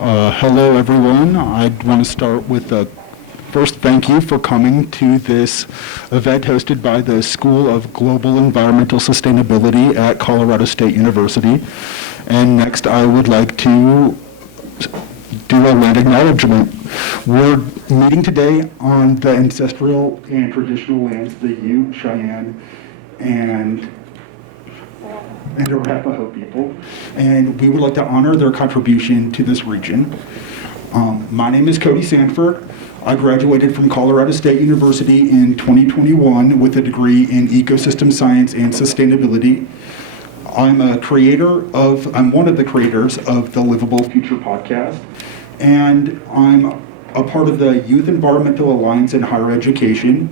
Hello, everyone. I want to start with a first thank you for coming to this event hosted by the School of Global Environmental Sustainability at Colorado State University. And next, I would like to do a land acknowledgement. We're meeting today on the ancestral and traditional lands, the Ute, Cheyenne, and Arapaho people, and we would like to honor their contribution to this region. My name is Cody Sanford. I graduated from Colorado State University in 2021 with a degree in ecosystem science and sustainability. I'm one of the creators of the Livable Future podcast, and I'm a part of the Youth Environmental Alliance in Higher Education,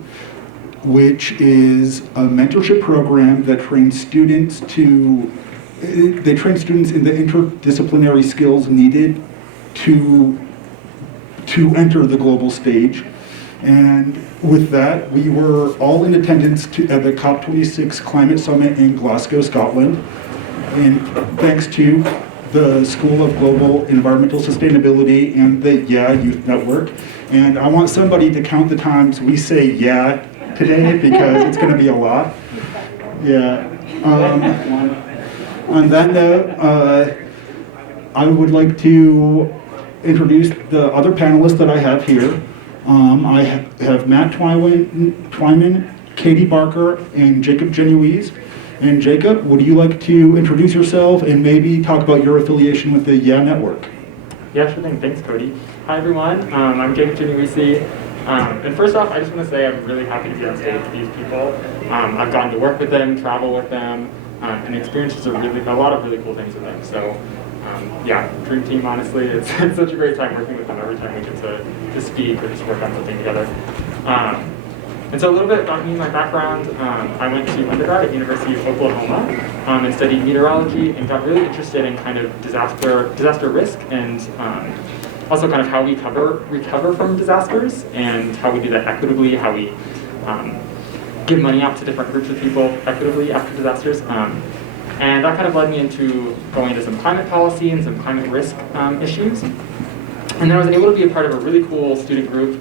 which is a mentorship program that trains students in the interdisciplinary skills needed to enter the global stage. And with that, we were all in attendance at the COP26 Climate Summit in Glasgow, Scotland. And thanks to the School of Global Environmental Sustainability and the Youth Network. And I want somebody to count the times we say today, because it's going to be a lot. On that note, I would like to introduce the other panelists that I have here. I have Matt Twyman, Kaydee Barker, and Jacob Genuise. And Jacob, would you like to introduce yourself and maybe talk about your affiliation with the Network? Yeah, sure thing. Thanks, Cody. Hi, everyone. I'm Jacob Genuise. And first off, I just want to say I'm really happy to be on stage with these people. I've gotten to work with them, travel with them, and experienced a lot of really cool things with them. So, dream team, honestly. It's such a great time working with them every time we get to speak or just work on something together. And so a little bit about me and my background. I went to undergrad at University of Oklahoma and studied meteorology and got really interested in kind of disaster risk and also kind of how we recover from disasters and how we do that equitably, how we give money out to different groups of people equitably after disasters. And that kind of led me into going into some climate policy and some climate risk issues. And then I was able to be a part of a really cool student group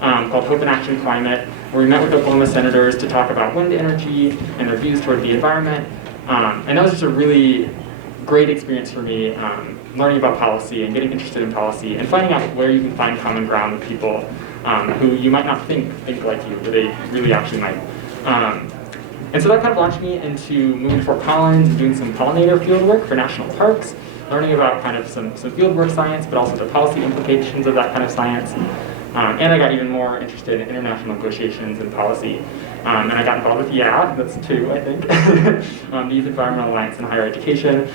called Hope in Action Climate, where we met with Oklahoma senators to talk about wind energy and their views toward the environment. And that was just a really great experience for me, learning about policy and getting interested in policy and finding out where you can find common ground with people who you might not think like you, but they really actually might. And so that kind of launched me into moving to Fort Collins and doing some pollinator field work for national parks, learning about kind of some field work science, but also the policy implications of that kind of science. And I got even more interested in international negotiations and policy. And I got involved with that's two, I think, the Youth Environmental Alliance in Higher Education,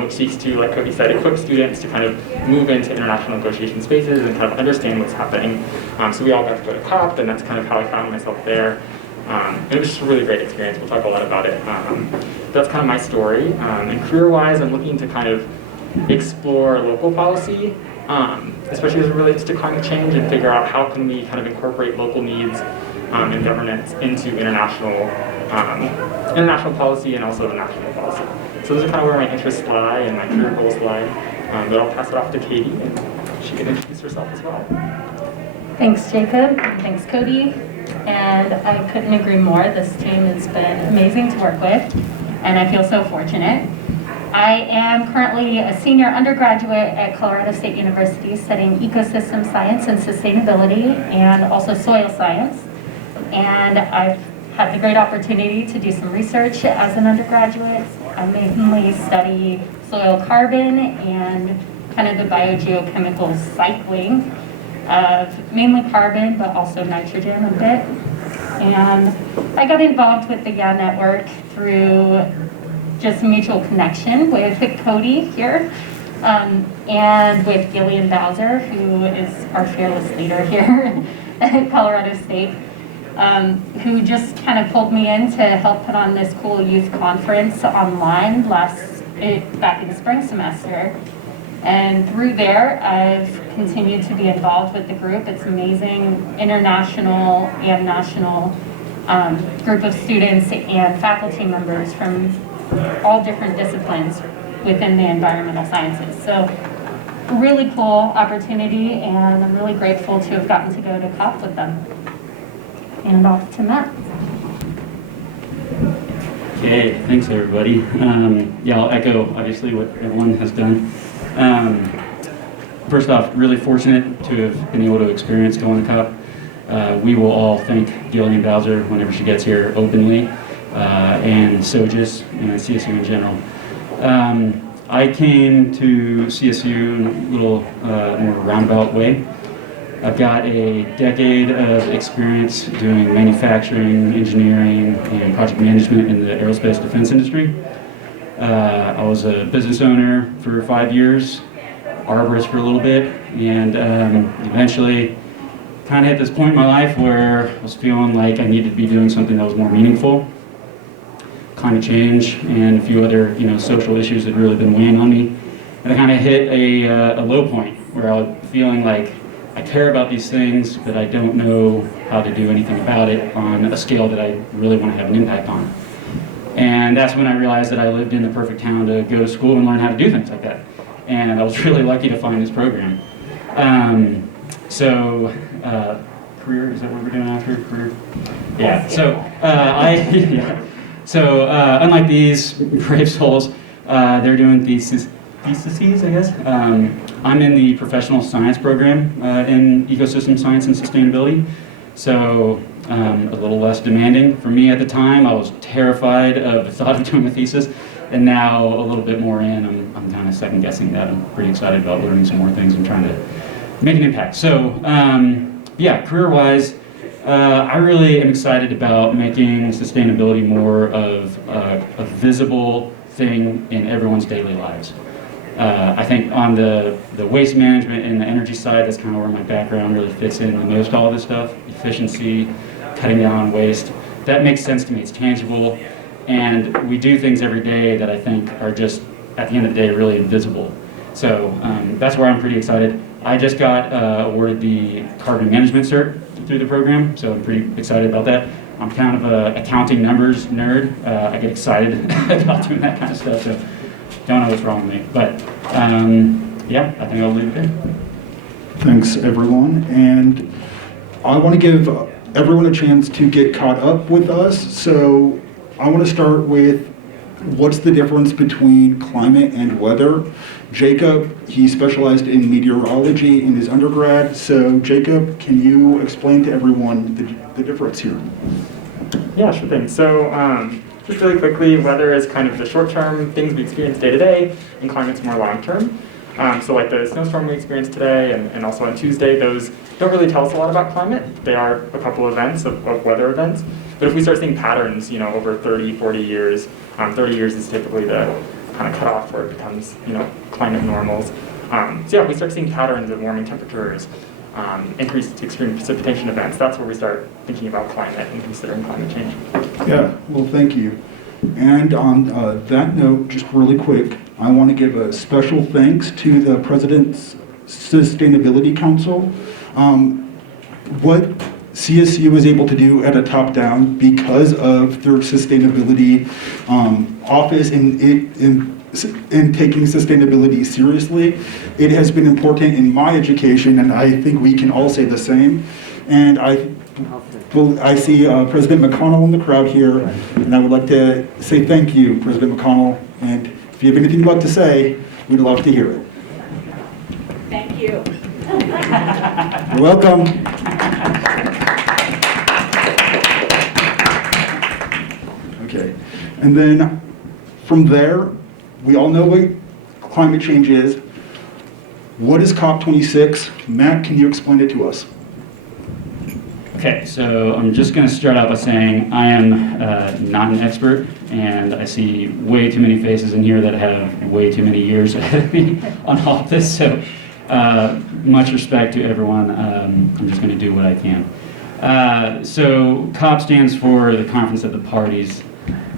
which seeks to, like Cody said, equip students to kind of move into international negotiation spaces and kind of understand what's happening. So we all got to go to COP, and that's kind of how I found myself there. And it was just a really great experience. We'll talk a lot about it. That's kind of my story. And career-wise, I'm looking to kind of explore local policy, especially as it relates to climate change, and figure out how can we kind of incorporate local needs and governance into international policy and also national policy. So those are kind of where my interests lie and my career goals lie. But I'll pass it off to Kaydee, and she can introduce herself as well. Thanks, Jacob. Thanks, Cody. And I couldn't agree more. This team has been amazing to work with, and I feel so fortunate. I am currently a senior undergraduate at Colorado State University studying ecosystem science and sustainability and also soil science. And I've had the great opportunity to do some research as an undergraduate. I mainly study soil carbon and kind of the biogeochemical cycling of mainly carbon, but also nitrogen a bit. And I got involved with the Network through just mutual connection with Cody here, and with Gillian Bowser, who is our fearless leader here at Colorado State, who just kind of pulled me in to help put on this cool youth conference online back in the spring semester. And through there, I've continued to be involved with the group. It's amazing international and national group of students and faculty members from all different disciplines within the environmental sciences. So really cool opportunity, and I'm really grateful to have gotten to go to COP with them. And off to Matt. Okay, thanks everybody. Yeah, I'll echo obviously what everyone has done. First off, really fortunate to have been able to experience going to COP. We will all thank Gillian Bowser whenever she gets here openly, and SOGIS and CSU in general. I came to CSU in a little more roundabout way. I've got a decade of experience doing manufacturing, engineering, and project management in the aerospace defense industry. I was a business owner for 5 years, arborist for a little bit, and eventually kind of hit this point in my life where I was feeling like I needed to be doing something that was more meaningful. Climate change and a few other social issues had really been weighing on me. And I kind of hit a low point where I was feeling like I care about these things, but I don't know how to do anything about it on a scale that I really want to have an impact on. And that's when I realized that I lived in the perfect town to go to school and learn how to do things like that. And I was really lucky to find this program. Career, is that what we're doing after career? Yeah, unlike these brave souls, they're doing theses, I guess. I'm in the professional science program in ecosystem science and sustainability, so a little less demanding. For me at the time, I was terrified of the thought of doing a thesis, and now a little bit more in, I'm kind of second guessing that. I'm pretty excited about learning some more things and trying to make an impact. So yeah, career-wise, I really am excited about making sustainability more of a visible thing in everyone's daily lives. I think on the waste management and the energy side, that's kind of where my background really fits in the most, all this stuff, efficiency, cutting down on waste. That makes sense to me, it's tangible, and we do things every day that I think are just, at the end of the day, really invisible. So that's where I'm pretty excited. I just got awarded the carbon management cert through the program, so I'm pretty excited about that. I'm kind of an accounting numbers nerd. I get excited about doing that kind of stuff, so don't know what's wrong with me. But yeah, I think I'll leave it there. Thanks, everyone. And I want to give everyone a chance to get caught up with us. So I want to start with what's the difference between climate and weather. Jacob, he specialized in meteorology in his undergrad. So Jacob, can you explain to everyone the difference here? Yeah, sure thing. So just really quickly, weather is kind of the short-term things we experience day to day, and climate's more long-term. So like the snowstorm we experienced today and also on Tuesday, those don't really tell us a lot about climate. They are a couple events of weather events. But if we start seeing patterns, over 30, 40 years, 30 years is typically the kind of cutoff where it becomes, climate normals. So yeah, if we start seeing patterns of warming temperatures, increased extreme precipitation events, that's where we start thinking about climate and considering climate change. Yeah, well, thank you. And on that note, just really quick, I want to give a special thanks to the President's Sustainability Council. What CSU was able to do at a top-down because of their sustainability office and taking sustainability seriously. It has been important in my education, and I think we can all say the same. And I see President McConnell in the crowd here, and I would like to say thank you, President McConnell. And if you have anything about to say, we'd love to hear it. Thank you. You're welcome. Okay, and then from there, we all know what climate change is. What is COP26? Matt, can you explain it to us? Okay, so I'm just going to start out by saying I am not an expert, and I see way too many faces in here that have way too many years ahead of me on all of this, so much respect to everyone. I'm just going to do what I can. So COP stands for the Conference of the Parties.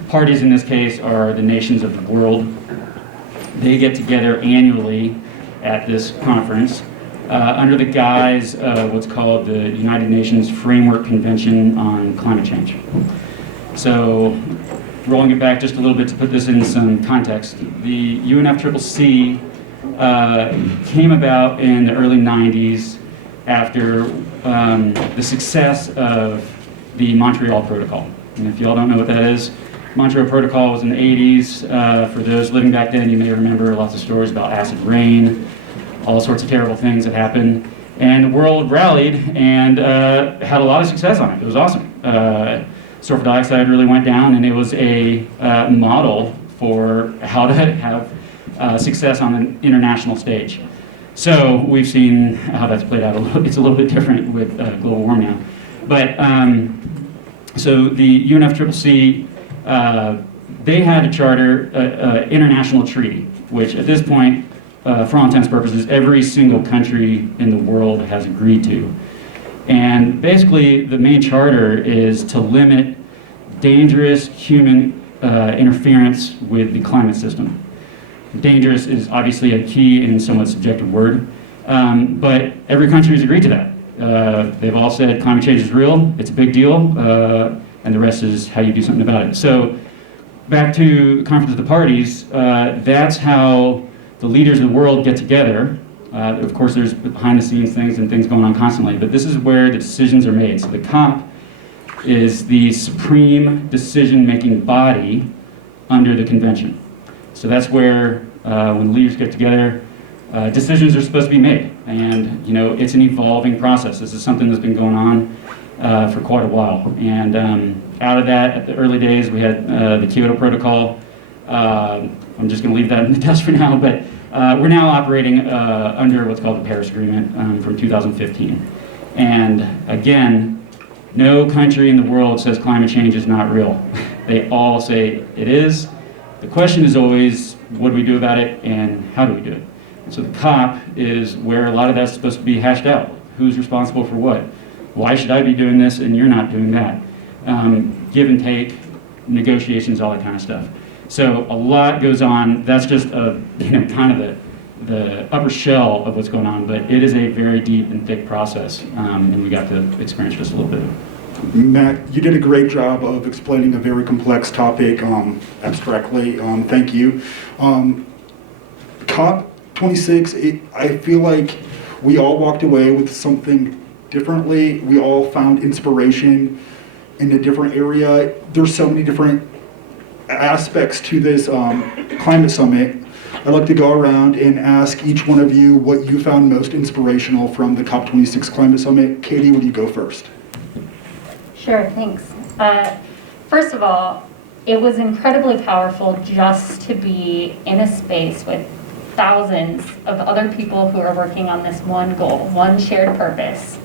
Parties in this case are the nations of the world. They get together annually at this conference under the guise of what's called the United Nations Framework Convention on Climate Change. So, rolling it back just a little bit to put this in some context, the UNFCCC came about in the early 90s after the success of the Montreal Protocol. And if y'all don't know what that is, Montreal Protocol was in the 80s. For those living back then, you may remember lots of stories about acid rain, all sorts of terrible things that happened. And the world rallied and had a lot of success on it. It was awesome. Sulfur dioxide really went down, and it was a model for how to have success on an international stage. So we've seen how that's played out. It's a little bit different with global warming now. But so the UNFCCC, they had to charter an international treaty, which at this point, for all intents and purposes, every single country in the world has agreed to. And basically, the main charter is to limit dangerous human interference with the climate system. Dangerous is obviously a key and somewhat subjective word, but every country has agreed to that. They've all said climate change is real, it's a big deal, and the rest is how you do something about it. So back to the Conference of the Parties, that's how the leaders of the world get together. Of course, there's behind the scenes things and things going on constantly, but this is where the decisions are made. So the COP is the supreme decision-making body under the convention. So that's where, when the leaders get together, decisions are supposed to be made. And, you know, it's an evolving process. This is something that's been going on for quite a while. And out of that, at the early days, we had the Kyoto Protocol. I'm just going to leave that in the dust for now, but we're now operating under what's called the Paris Agreement from 2015. And again, no country in the world says climate change is not real. They all say it is. The question is always, what do we do about it and how do we do it? And so the COP is where a lot of that's supposed to be hashed out. Who's responsible for what? Why should I be doing this and you're not doing that? Give and take, negotiations, all that kind of stuff. So a lot goes on. That's just kind of the upper shell of what's going on, but it is a very deep and thick process, and we got to experience just a little bit. Matt, you did a great job of explaining a very complex topic abstractly. Thank you. COP26, I feel like we all walked away with something differently. We all found inspiration in a different area. There's so many different aspects to this climate summit. I'd like to go around and ask each one of you what you found most inspirational from the COP26 climate summit. Kaydee, would you go first? Sure, thanks. First of all, it was incredibly powerful just to be in a space with thousands of other people who are working on this one goal, one shared purpose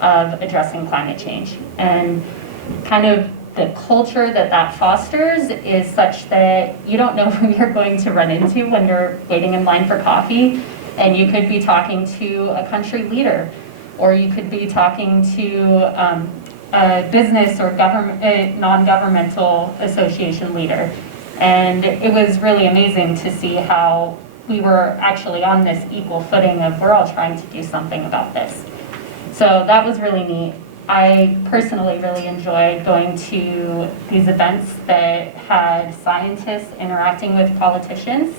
of addressing climate change. And kind of the culture that fosters is such that you don't know who you're going to run into when you're waiting in line for coffee, and you could be talking to a country leader, or you could be talking to a business or government, non-governmental association leader. And it was really amazing to see how we were actually on this equal footing of we're all trying to do something about this. So that was really neat. I personally really enjoyed going to these events that had scientists interacting with politicians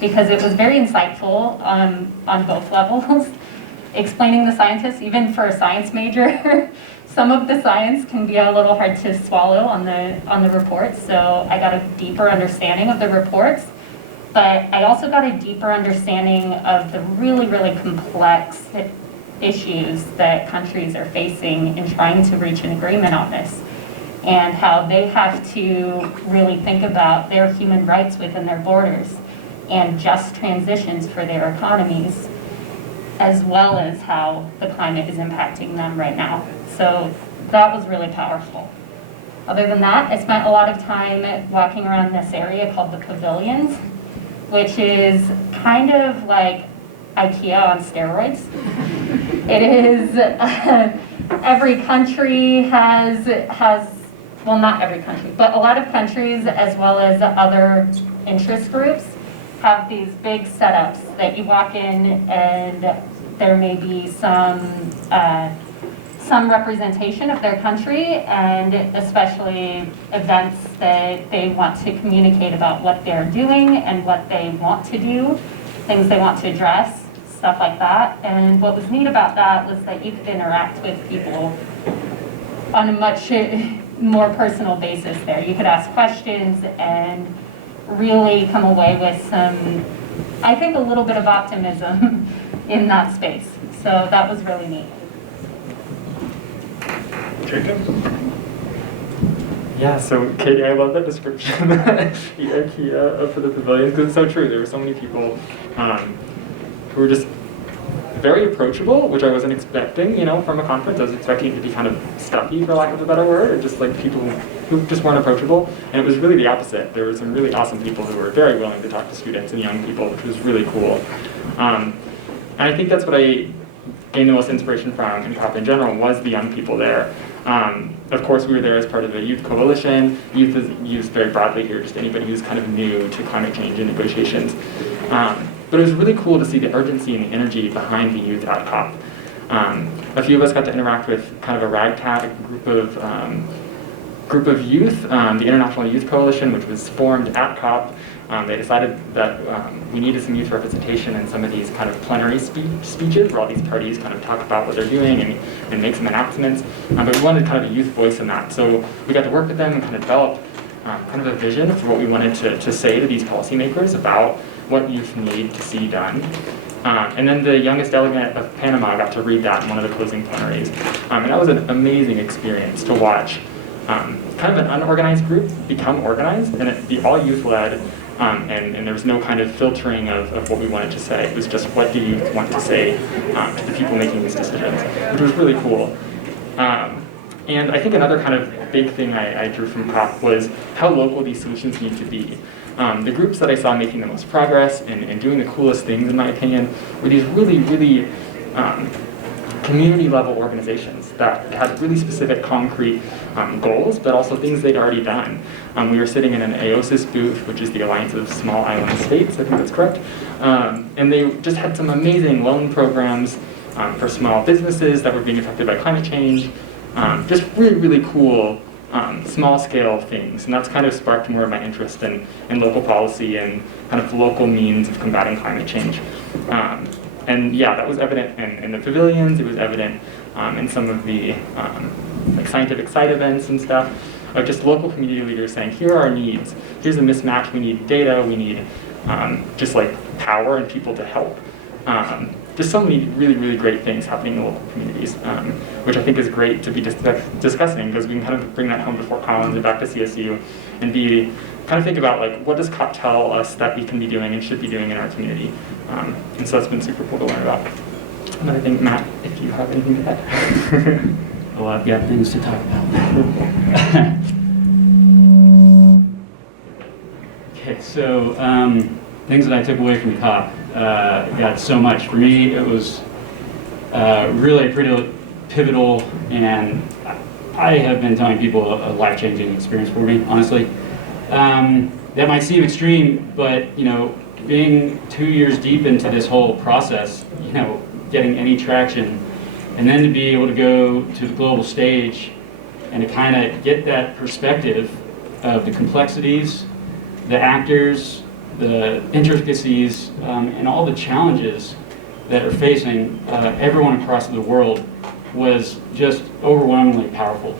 because it was very insightful on both levels. Explaining the scientists, even for a science major, some of the science can be a little hard to swallow on the reports, so I got a deeper understanding of the reports, but I also got a deeper understanding of the really, really complex issues that countries are facing in trying to reach an agreement on this, and how they have to really think about their human rights within their borders and just transitions for their economies, as well as how the climate is impacting them right now. So that was really powerful. Other than that, I spent a lot of time walking around this area called the pavilions, which is kind of like IKEA on steroids. It is, every country has, well, not every country, but a lot of countries as well as other interest groups have these big setups that you walk in and there may be some representation of their country, and especially events that they want to communicate about what they're doing and what they want to do things they want to address, stuff like that. And what was neat about that was that you could interact with people on a much more personal basis there. You could ask questions and really come away with some, I think, a little bit of optimism in that space. So that was really neat. Jacob? Yeah, so Kaydee, I love that description, the IKEA for the pavilions, because it's so true. There were so many people who were just very approachable, which I wasn't expecting, from a conference. I was expecting it to be kind of stuffy, for lack of a better word, or just like people who just weren't approachable. And it was really the opposite. There were some really awesome people who were very willing to talk to students and young people, which was really cool. And I think that's what I gained the most inspiration from in COP in general, was the young people there. Of course, we were there as part of the youth coalition. Youth is used very broadly here, just anybody who's kind of new to climate change and negotiations. But it was really cool to see the urgency and the energy behind the youth at COP. A few of us got to interact with kind of a ragtag group of youth, the International Youth Coalition, which was formed at COP. They decided that we needed some youth representation in some of these kind of plenary speeches where all these parties kind of talk about what they're doing and make some announcements. But we wanted kind of a youth voice in that. So we got to work with them and kind of develop kind of a vision for what we wanted to say to these policymakers about what youth need to see done. And then the youngest delegate of Panama got to read that in one of the closing plenaries. And that was an amazing experience to watch kind of an unorganized group become organized and it be all youth-led. And there was no kind of filtering of what we wanted to say. It was just what do you want to say to the people making these decisions, which was really cool. And I think another kind of big thing I drew from COP was how local these solutions need to be. The groups that I saw making the most progress and doing the coolest things, in my opinion, were these really, really community-level organizations that had really specific, concrete goals, but also things they'd already done. We were sitting in an AOSIS booth, which is the Alliance of Small Island States, I think that's correct. And they just had some amazing loan programs for small businesses that were being affected by climate change. Just really, really cool small-scale things. And that's kind of sparked more of my interest in local policy and kind of local means of combating climate change. And yeah, that was evident in the pavilions. It was evident in some of the like scientific side events and stuff, of just local community leaders saying, here are our needs. Here's a mismatch. We need data. We need just like power and people to help. Just so many really, really great things happening in local communities, which I think is great to be discussing, because we can kind of bring that home to Fort Collins and back to CSU and be kind of think about like, what does COP tell us that we can be doing and should be doing in our community? And so that's been super cool to learn about. And I think, Matt, if you have anything to add. Well, I've got things to talk about. Okay, so things that I took away from COP. Got so much. For me, it was really pretty pivotal, and I have been telling people a life-changing experience for me, honestly. That might seem extreme, but being 2 years deep into this whole process, getting any traction, and then to be able to go to the global stage and to kind of get that perspective of the complexities, the actors, the intricacies, and all the challenges that are facing everyone across the world was just overwhelmingly powerful.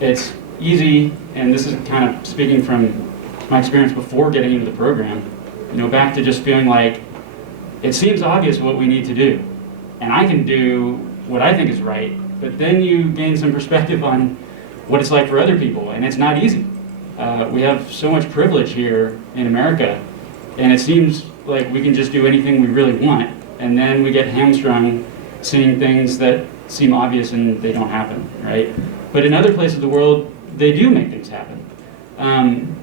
It's easy, and this is kind of speaking from my experience before getting into the program, back to just feeling like it seems obvious what we need to do, and I can do what I think is right, but then you gain some perspective on what it's like for other people, and it's not easy. We have so much privilege here in America, and it seems like we can just do anything we really want, and then we get hamstrung seeing things that seem obvious and they don't happen, right? But in other places of the world, they do make things happen.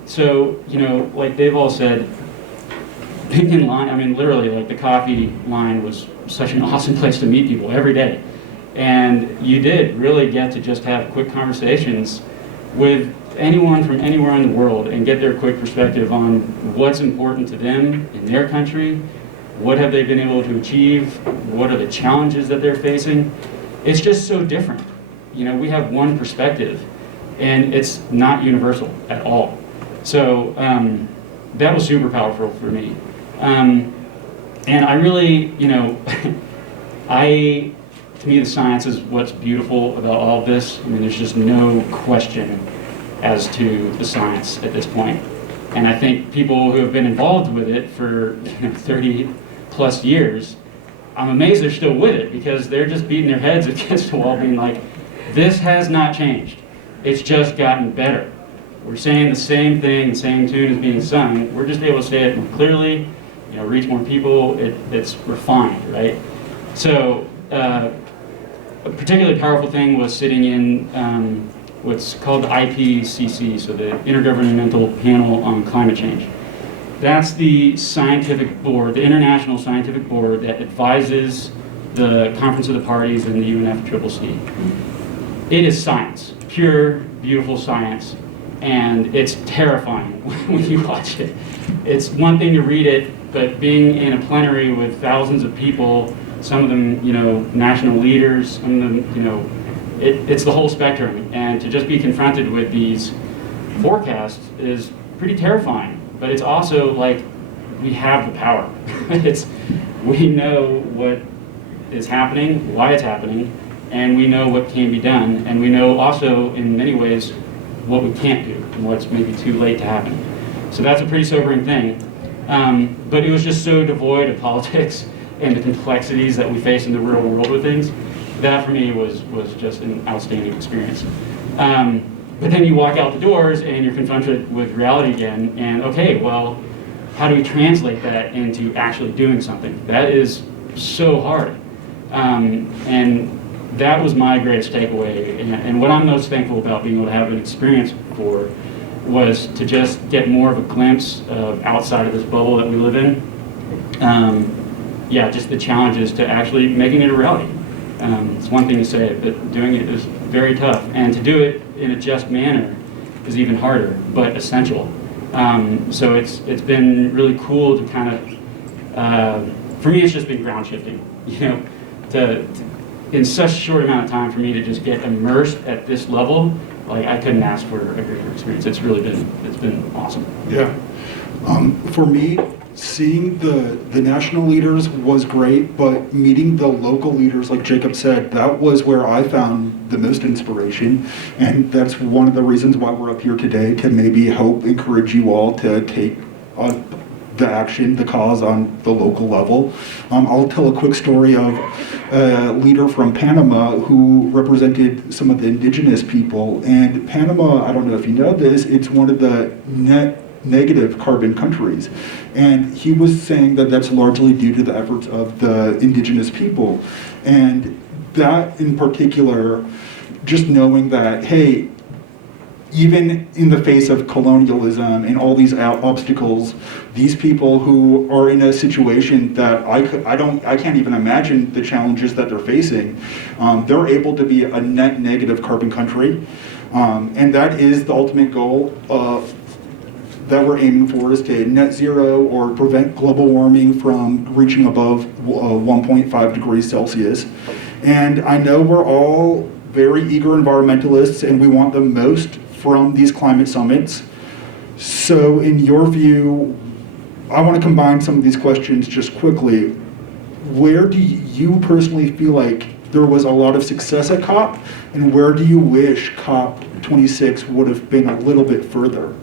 So, like they've all said, being in line, literally, like the coffee line was such an awesome place to meet people every day. And you did really get to just have quick conversations with anyone from anywhere in the world and get their quick perspective on what's important to them in their country, what have they been able to achieve, what are the challenges that they're facing. It's just so different. We have one perspective, and it's not universal at all. So that was super powerful for me. And I really, to me, the science is what's beautiful about all of this. I mean, there's just no question as to the science at this point. And I think people who have been involved with it for 30 plus years, I'm amazed they're still with it, because they're just beating their heads against the wall being like, this has not changed. It's just gotten better. We're saying the same thing, the same tune is being sung. We're just able to say it more clearly, reach more people. It's refined, right? So a particularly powerful thing was sitting in what's called the IPCC, so the Intergovernmental Panel on Climate Change. That's the scientific board, the international scientific board that advises the Conference of the Parties and the UNFCCC. It is science, pure, beautiful science, and it's terrifying when you watch it. It's one thing to read it, but being in a plenary with thousands of people, some of them, national leaders, some of them, it's the whole spectrum. And to just be confronted with these forecasts is pretty terrifying. But it's also like we have the power. We know what is happening, why it's happening, and we know what can be done, and we know also in many ways what we can't do and what's maybe too late to happen. So that's a pretty sobering thing. But it was just so devoid of politics and the complexities that we face in the real world with things. That for me was just an outstanding experience. But then you walk out the doors and you're confronted with reality again, and okay, well, how do we translate that into actually doing something? That is so hard. And that was my greatest takeaway. And what I'm most thankful about being able to have an experience for was to just get more of a glimpse of outside of this bubble that we live in. Just the challenges to actually making it a reality. It's one thing to say it, but doing it is very tough. And to do it in a just manner is even harder, but essential. So it's been really cool to kind of, for me it's just been ground shifting, to in such a short amount of time for me to just get immersed at this level, like I couldn't ask for a greater experience. It's been awesome. Yeah. For me, seeing the national leaders was great, but meeting the local leaders, like Jacob said, that was where I found the most inspiration. And that's one of the reasons why we're up here today, to maybe help encourage you all to take the action, the cause on the local level. I'll tell a quick story of a leader from Panama who represented some of the indigenous people. And Panama, I don't know if you know this, it's one of the net negative carbon countries. And he was saying that that's largely due to the efforts of the indigenous people. And that in particular, just knowing that, hey, even in the face of colonialism and all these obstacles, these people who are in a situation that I can't even imagine the challenges that they're facing, they're able to be a net negative carbon country. And that is the ultimate goal that we're aiming for, is to net zero or prevent global warming from reaching above 1.5 degrees Celsius. And I know we're all very eager environmentalists and we want the most from these climate summits. So in your view, I want to combine some of these questions just quickly. Where do you personally feel like there was a lot of success at COP, and where do you wish COP26 would have been a little bit further?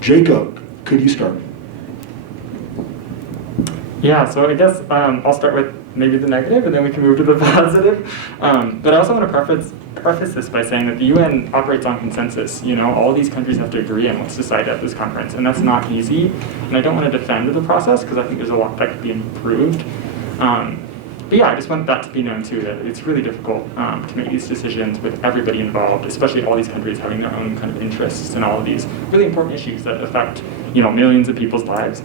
Jacob, could you start? Yeah, so I guess I'll start with maybe the negative, and then we can move to the positive. But I also want to preface this by saying that the UN operates on consensus. All these countries have to agree on what's decided at this conference, and that's not easy. And I don't want to defend the process, because I think there's a lot that could be improved. But yeah, I just want that to be known too, that it's really difficult to make these decisions with everybody involved, especially all these countries having their own kind of interests in all of these really important issues that affect millions of people's lives.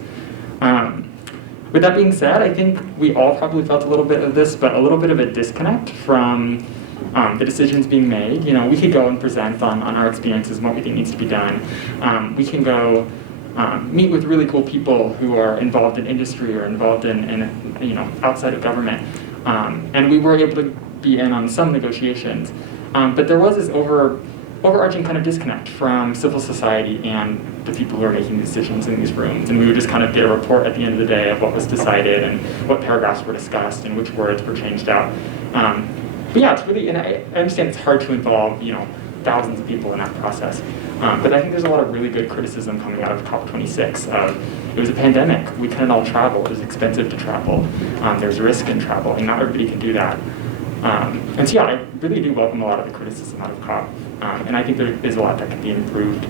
With that being said, I think we all probably felt a little bit of this, but a little bit of a disconnect from the decisions being made. We could go and present on our experiences and what we think needs to be done. We can go meet with really cool people who are involved in industry or involved in outside of government. And we were able to be in on some negotiations. But there was this overarching kind of disconnect from civil society and the people who are making decisions in these rooms. And we would just kind of get a report at the end of the day of what was decided and what paragraphs were discussed and which words were changed out. But yeah, it's really, and I understand it's hard to involve, thousands of people in that process. But I think there's a lot of really good criticism coming out of COP26. It was a pandemic. We couldn't all travel. It was expensive to travel. There's risk in travel, and not everybody can do that. And so yeah, I really do welcome a lot of the criticism out of COP. And I think there is a lot that can be improved.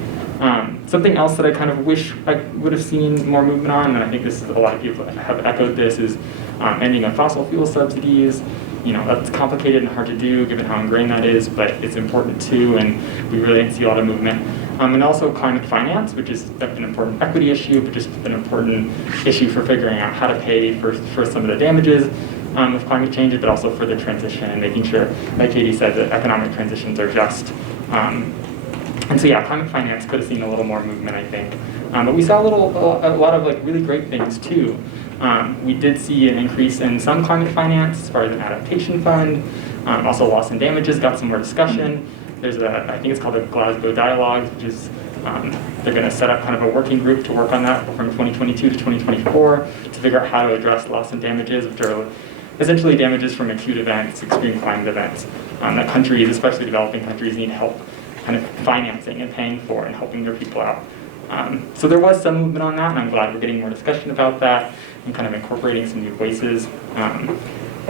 Something else that I kind of wish I would have seen more movement on, and I think this is a lot of people have echoed this, is ending of fossil fuel subsidies. That's complicated and hard to do given how ingrained that is, but it's important too, and we really didn't see a lot of movement. And also climate finance, which is an important equity issue, but just an important issue for figuring out how to pay for some of the damages of climate change, but also for the transition and making sure, like Kaydee said, that economic transitions are just. And so yeah, climate finance could have seen a little more movement, I think. But we saw a lot of really great things too. We did see an increase in some climate finance as far as an adaptation fund. Also loss and damages got some more discussion. There's I think it's called the Glasgow Dialogues, which is, they're going to set up kind of a working group to work on that from 2022 to 2024 to figure out how to address loss and damages, which are essentially damages from acute events, extreme climate events, that countries, especially developing countries, need help kind of financing and paying for and helping their people out. So there was some movement on that, and I'm glad we're getting more discussion about that and kind of incorporating some new voices.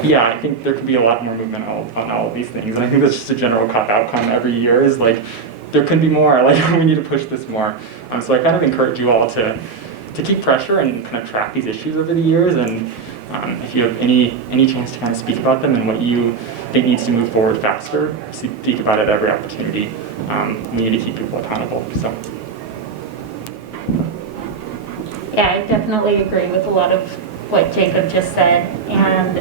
Yeah, I think there could be a lot more movement on all of these things, and I think that's just a general COP outcome every year is there could be more, we need to push this more. So I kind of encourage you all to keep pressure and kind of track these issues over the years, and if you have any chance to kind of speak about them and what you think needs to move forward faster, speak about it every opportunity. We need to keep people accountable. So. Yeah, I definitely agree with a lot of what Jacob just said, and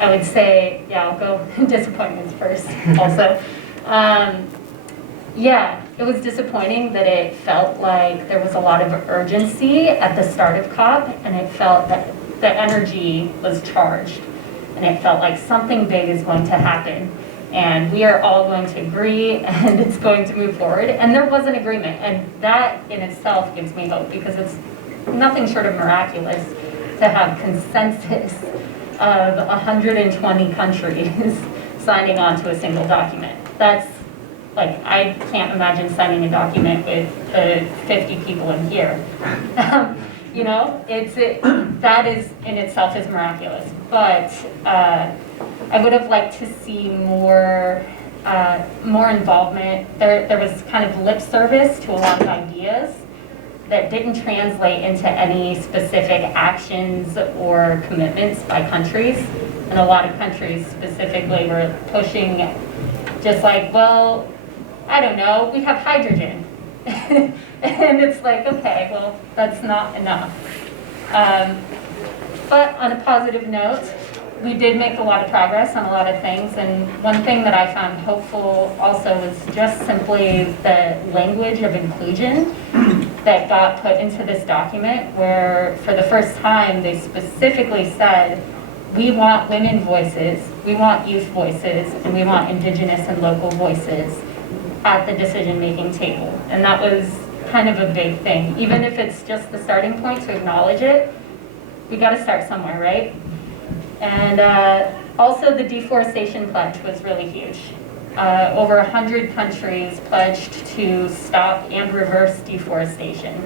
I would say, yeah, I'll go disappointments first also. Yeah, it was disappointing that it felt like there was a lot of urgency at the start of COP, and it felt that the energy was charged, and it felt like something big is going to happen, and we are all going to agree, and it's going to move forward. And there was an agreement, and that in itself gives me hope, because it's nothing short of miraculous to have consensus of 120 countries signing on to a single document. That's I can't imagine signing a document with 50 people in here. That is in itself is miraculous. But I would have liked to see more involvement. There was kind of lip service to a lot of ideas that didn't translate into any specific actions or commitments by countries. And a lot of countries specifically were pushing just well, I don't know, we have hydrogen. And it's okay, well, that's not enough. But on a positive note, we did make a lot of progress on a lot of things, and one thing that I found hopeful also was just simply the language of inclusion that got put into this document, where for the first time they specifically said, we want women voices, we want youth voices, and we want indigenous and local voices at the decision-making table. And that was kind of a big thing. Even if it's just the starting point to acknowledge it, we got to start somewhere, right? And also the deforestation pledge was really huge. Over 100 countries pledged to stop and reverse deforestation.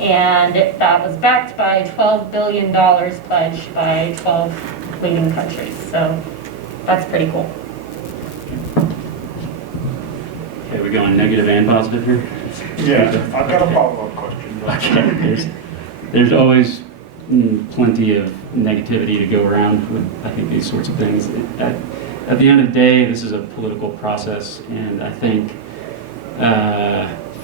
And that was backed by $12 billion pledged by 12 leading countries. So that's pretty cool. Okay, we're going negative and positive here? Yeah, I've got a follow-up question. Okay, there's always plenty of negativity to go around with, I think, these sorts of things. At the end of the day, this is a political process, and I think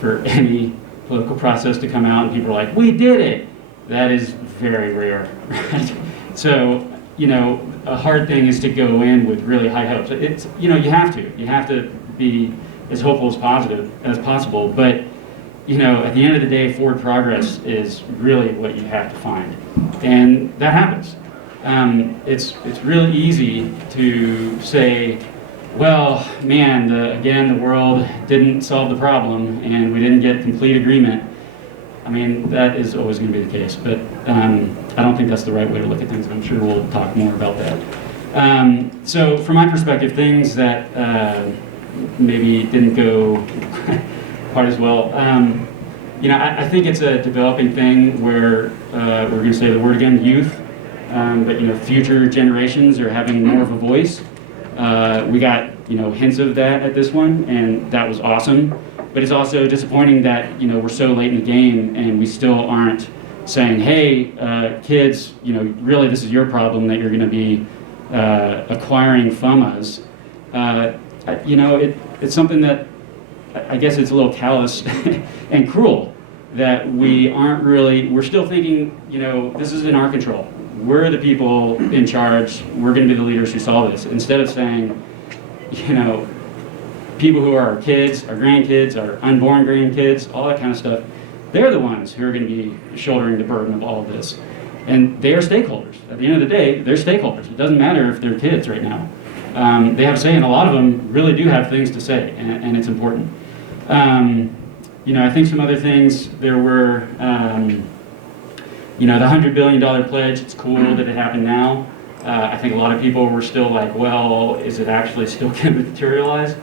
for any political process to come out and people are like, we did it, that is very rare, right? So, a hard thing is to go in with really high hopes. It's, you have to be as hopeful as possible, but at the end of the day, forward progress is really what you have to find, and that happens. It's really easy to say, well, man, again, the world didn't solve the problem and we didn't get complete agreement. I mean, that is always going to be the case, but I don't think that's the right way to look at things. I'm sure we'll talk more about that. So from my perspective, things that maybe didn't go quite as well. I think it's a developing thing where we're going to say the word again, youth, but future generations are having more of a voice. We got hints of that at this one, and that was awesome. But it's also disappointing that we're so late in the game and we still aren't saying, hey, kids, really this is your problem that you're going to be acquiring from us. It's something that I guess it's a little callous and cruel that we're still thinking, this is in our control. We're the people in charge. We're going to be the leaders who solve this. Instead of saying, people who are our kids, our grandkids, our unborn grandkids, all that kind of stuff, they're the ones who are going to be shouldering the burden of all of this. And they are stakeholders. At the end of the day, they're stakeholders. It doesn't matter if they're kids right now. They have a say, and a lot of them really do have things to say, and it's important. I think some other things, there were, the $100 billion pledge, it's cool that it happened now. I think a lot of people were still like, well, is it actually still going to materialize?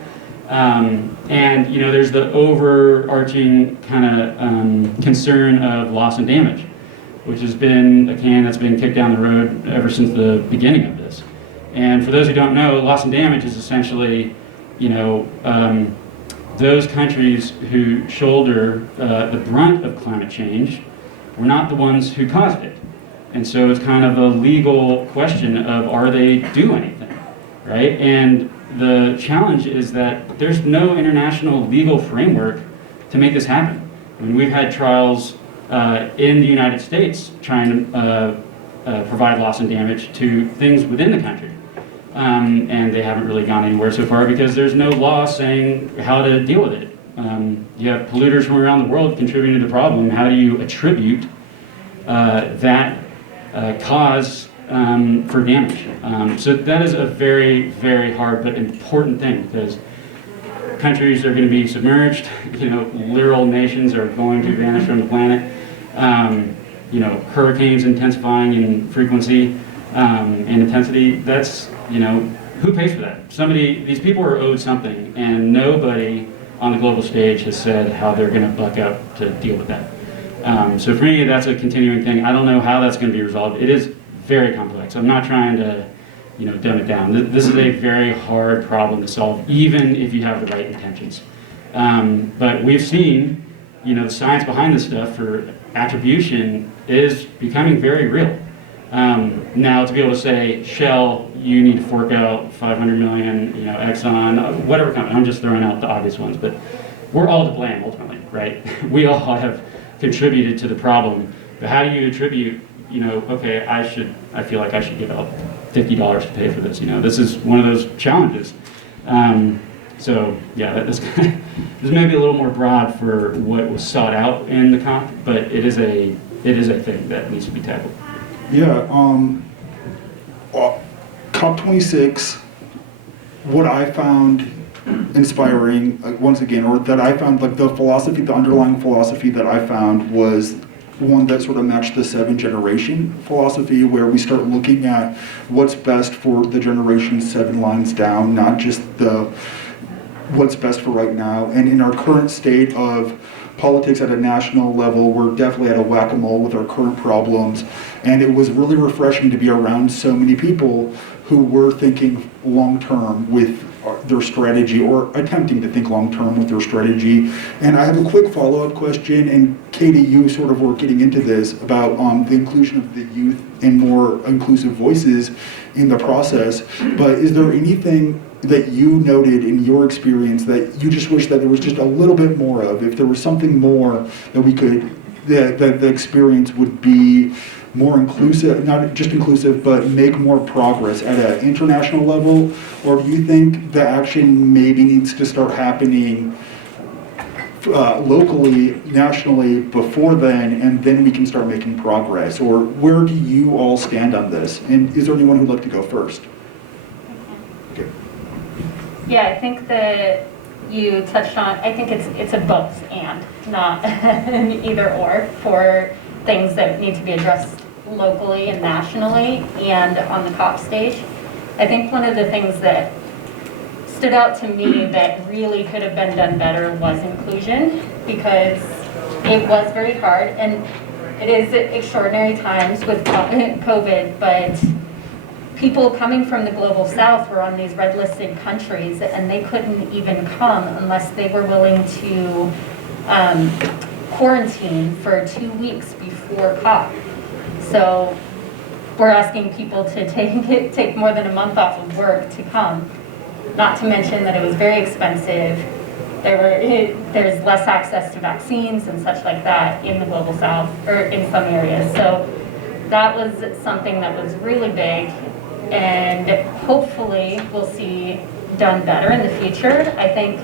There's the overarching kind of concern of loss and damage, which has been a can that's been kicked down the road ever since the beginning of this. And for those who don't know, loss and damage is essentially, those countries who shoulder the brunt of climate change were not the ones who caused it. And so it's kind of a legal question of, are they do anything, right? And the challenge is that there's no international legal framework to make this happen. I mean, we've had trials in the United States trying to provide loss and damage to things within the country. And they haven't really gone anywhere so far because there's no law saying how to deal with it. You have polluters from around the world contributing to the problem. How do you attribute that cause for damage? So that is a very, very hard but important thing because countries are going to be submerged. Literal nations are going to vanish from the planet. Hurricanes intensifying in frequency and intensity. That's who pays for that? These people are owed something, and nobody on the global stage has said how they're going to buck up to deal with that. So for me, that's a continuing thing. I don't know how that's going to be resolved. It is very complex. I'm not trying to, dumb it down. This is a very hard problem to solve, even if you have the right intentions. But we've seen, the science behind this stuff for attribution is becoming very real. Now, to be able to say, Shell, you need to fork out 500 million, Exxon, whatever company, I'm just throwing out the obvious ones, but we're all to blame ultimately, right? We all have contributed to the problem, but how do you attribute, okay, I feel like I should give out $50 to pay for this, this is one of those challenges. So yeah, this may be a little more broad for what was sought out in the COP, but it is a thing that needs to be tackled. Yeah, COP26, what I found inspiring, once again, or that I found, like the underlying philosophy that I found was one that sort of matched the 7 generation philosophy, where we start looking at what's best for the generation 7 lines down, not just what's best for right now. And in our current state of politics at a national level, we're definitely at a whack-a-mole with our current problems. And it was really refreshing to be around so many people who were thinking long-term with their strategy, or attempting to think long-term with their strategy. And I have a quick follow-up question, and Kaydee, you sort of were getting into this about the inclusion of the youth and more inclusive voices in the process. But is there anything that you noted in your experience that you just wish that there was just a little bit more of? If there was something more that we could, that the experience would be more inclusive, not just inclusive, but make more progress at an international level? Or do you think the action maybe needs to start happening locally, nationally before then, and then we can start making progress? Or where do you all stand on this? And is there anyone who'd like to go first? Okay. Yeah, I think that you touched on, I think it's a both and, not an either or, for things that need to be addressed locally and nationally and on the COP stage. I think one of the things that stood out to me that really could have been done better was inclusion, because it was very hard, and it is extraordinary times with COVID, but people coming from the global south were on these red listed countries, and they couldn't even come unless they were willing to quarantine for 2 weeks before COP. So we're asking people to take more than a month off of work to come. Not to mention that it was very expensive. There's less access to vaccines and such like that in the global south, or in some areas. So that was something that was really big, and hopefully we'll see done better in the future. I think,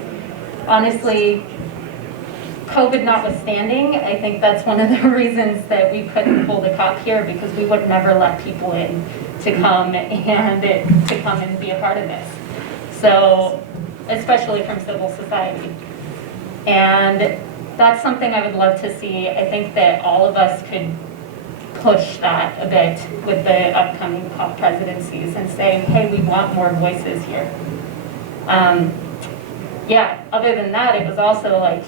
honestly, COVID notwithstanding, I think that's one of the reasons that we couldn't hold a COP here, because we would never let people in to come and be a part of this. So, especially from civil society. And that's something I would love to see. I think that all of us could push that a bit with the upcoming COP presidencies and say, hey, we want more voices here. Yeah, other than that, it was also like,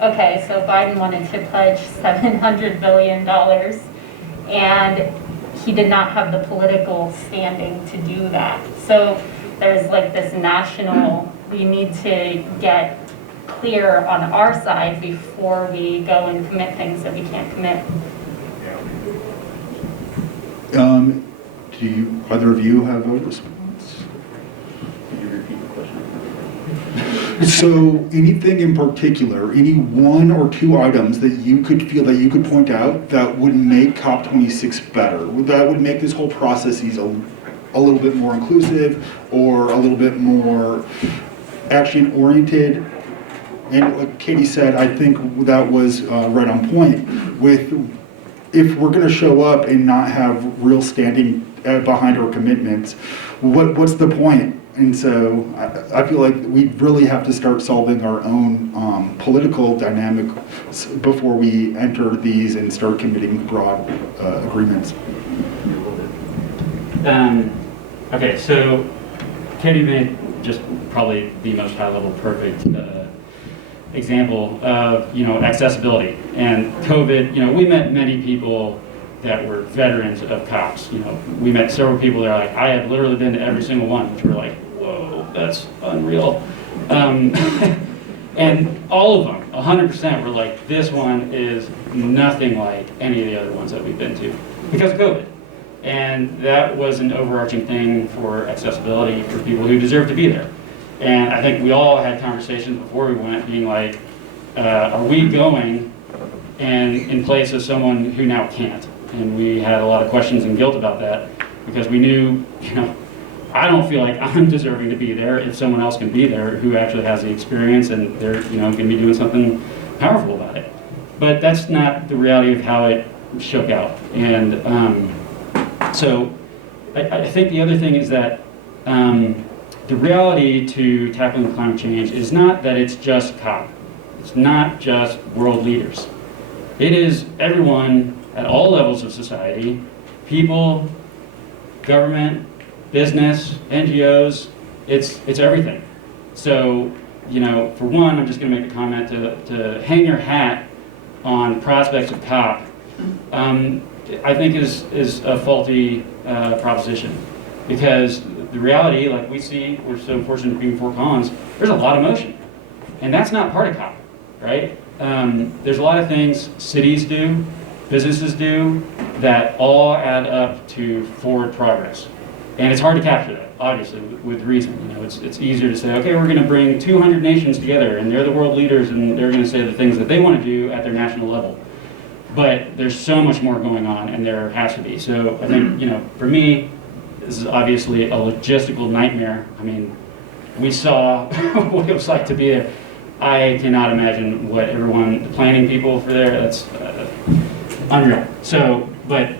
okay, so Biden wanted to pledge $700 billion, and he did not have the political standing to do that. So there's like this national, we need to get clear on our side before we go and commit things that we can't commit. Do you, either of you have a response? Could you repeat the question? So anything in particular, any one or two items that you could feel that you could point out that would make COP26 better, that would make this whole process a little bit more inclusive or a little bit more action-oriented? And like Kaydee said, I think that was right on point. With, if we're going to show up and not have real standing behind our commitments, what's the point? And so I feel like we really have to start solving our own political dynamic before we enter these and start committing broad agreements. Okay, so Kaydee made just probably the most high-level perfect example of, accessibility. And COVID, we met many people that were veterans of COPs. We met several people that are like, I have literally been to every single one, which were like, whoa, that's unreal. And all of them, 100% were like, this one is nothing like any of the other ones that we've been to because of COVID. And that was an overarching thing for accessibility for people who deserve to be there. And I think we all had conversations before we went being like, are we going and in place of someone who now can't? And we had a lot of questions and guilt about that because we knew, I don't feel like I'm deserving to be there if someone else can be there who actually has the experience and they're, going to be doing something powerful about it. But that's not the reality of how it shook out. And so I think the other thing is that the reality to tackling climate change is not that it's just COP. It's not just world leaders. It is everyone at all levels of society, people, government, business, NGOs, it's everything. So, for one, I'm just going to make a comment to hang your hat on prospects of COP, I think is a faulty proposition. Because the reality, like we see, we're so fortunate to be in Fort Collins, there's a lot of motion. And that's not part of COP, right? There's a lot of things cities do, businesses do, that all add up to forward progress. And it's hard to capture that, obviously, with reason. It's easier to say, okay, we're going to bring 200 nations together, and they're the world leaders, and they're going to say the things that they want to do at their national level. But there's so much more going on, and there has to be. So I think, for me, this is obviously a logistical nightmare. I mean, we saw what it was like to be there. I cannot imagine what the planning people for there, that's unreal. So, but,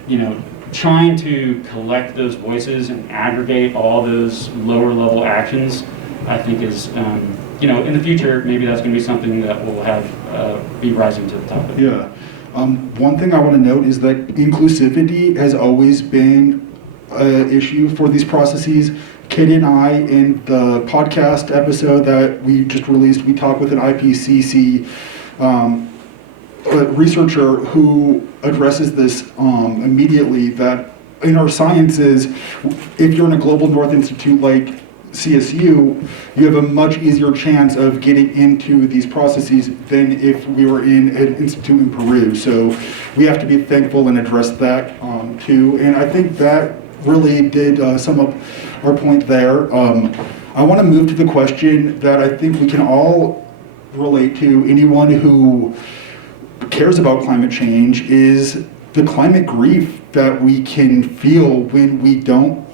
trying to collect those voices and aggregate all those lower level actions I think is, in the future, maybe that's going to be something that will have be rising to the top of it. Yeah. One thing I want to note is that inclusivity has always been an issue for these processes. Kaydee and I, in the podcast episode that we just released, we talked with an IPCC researcher who addresses this immediately, that in our sciences, if you're in a global north institute like CSU, you have a much easier chance of getting into these processes than if we were in an institute in Peru. So we have to be thankful and address that too. And I think that really did sum up our point there. I want to move to the question that I think we can all relate to, anyone who cares about climate change, is the climate grief that we can feel when we don't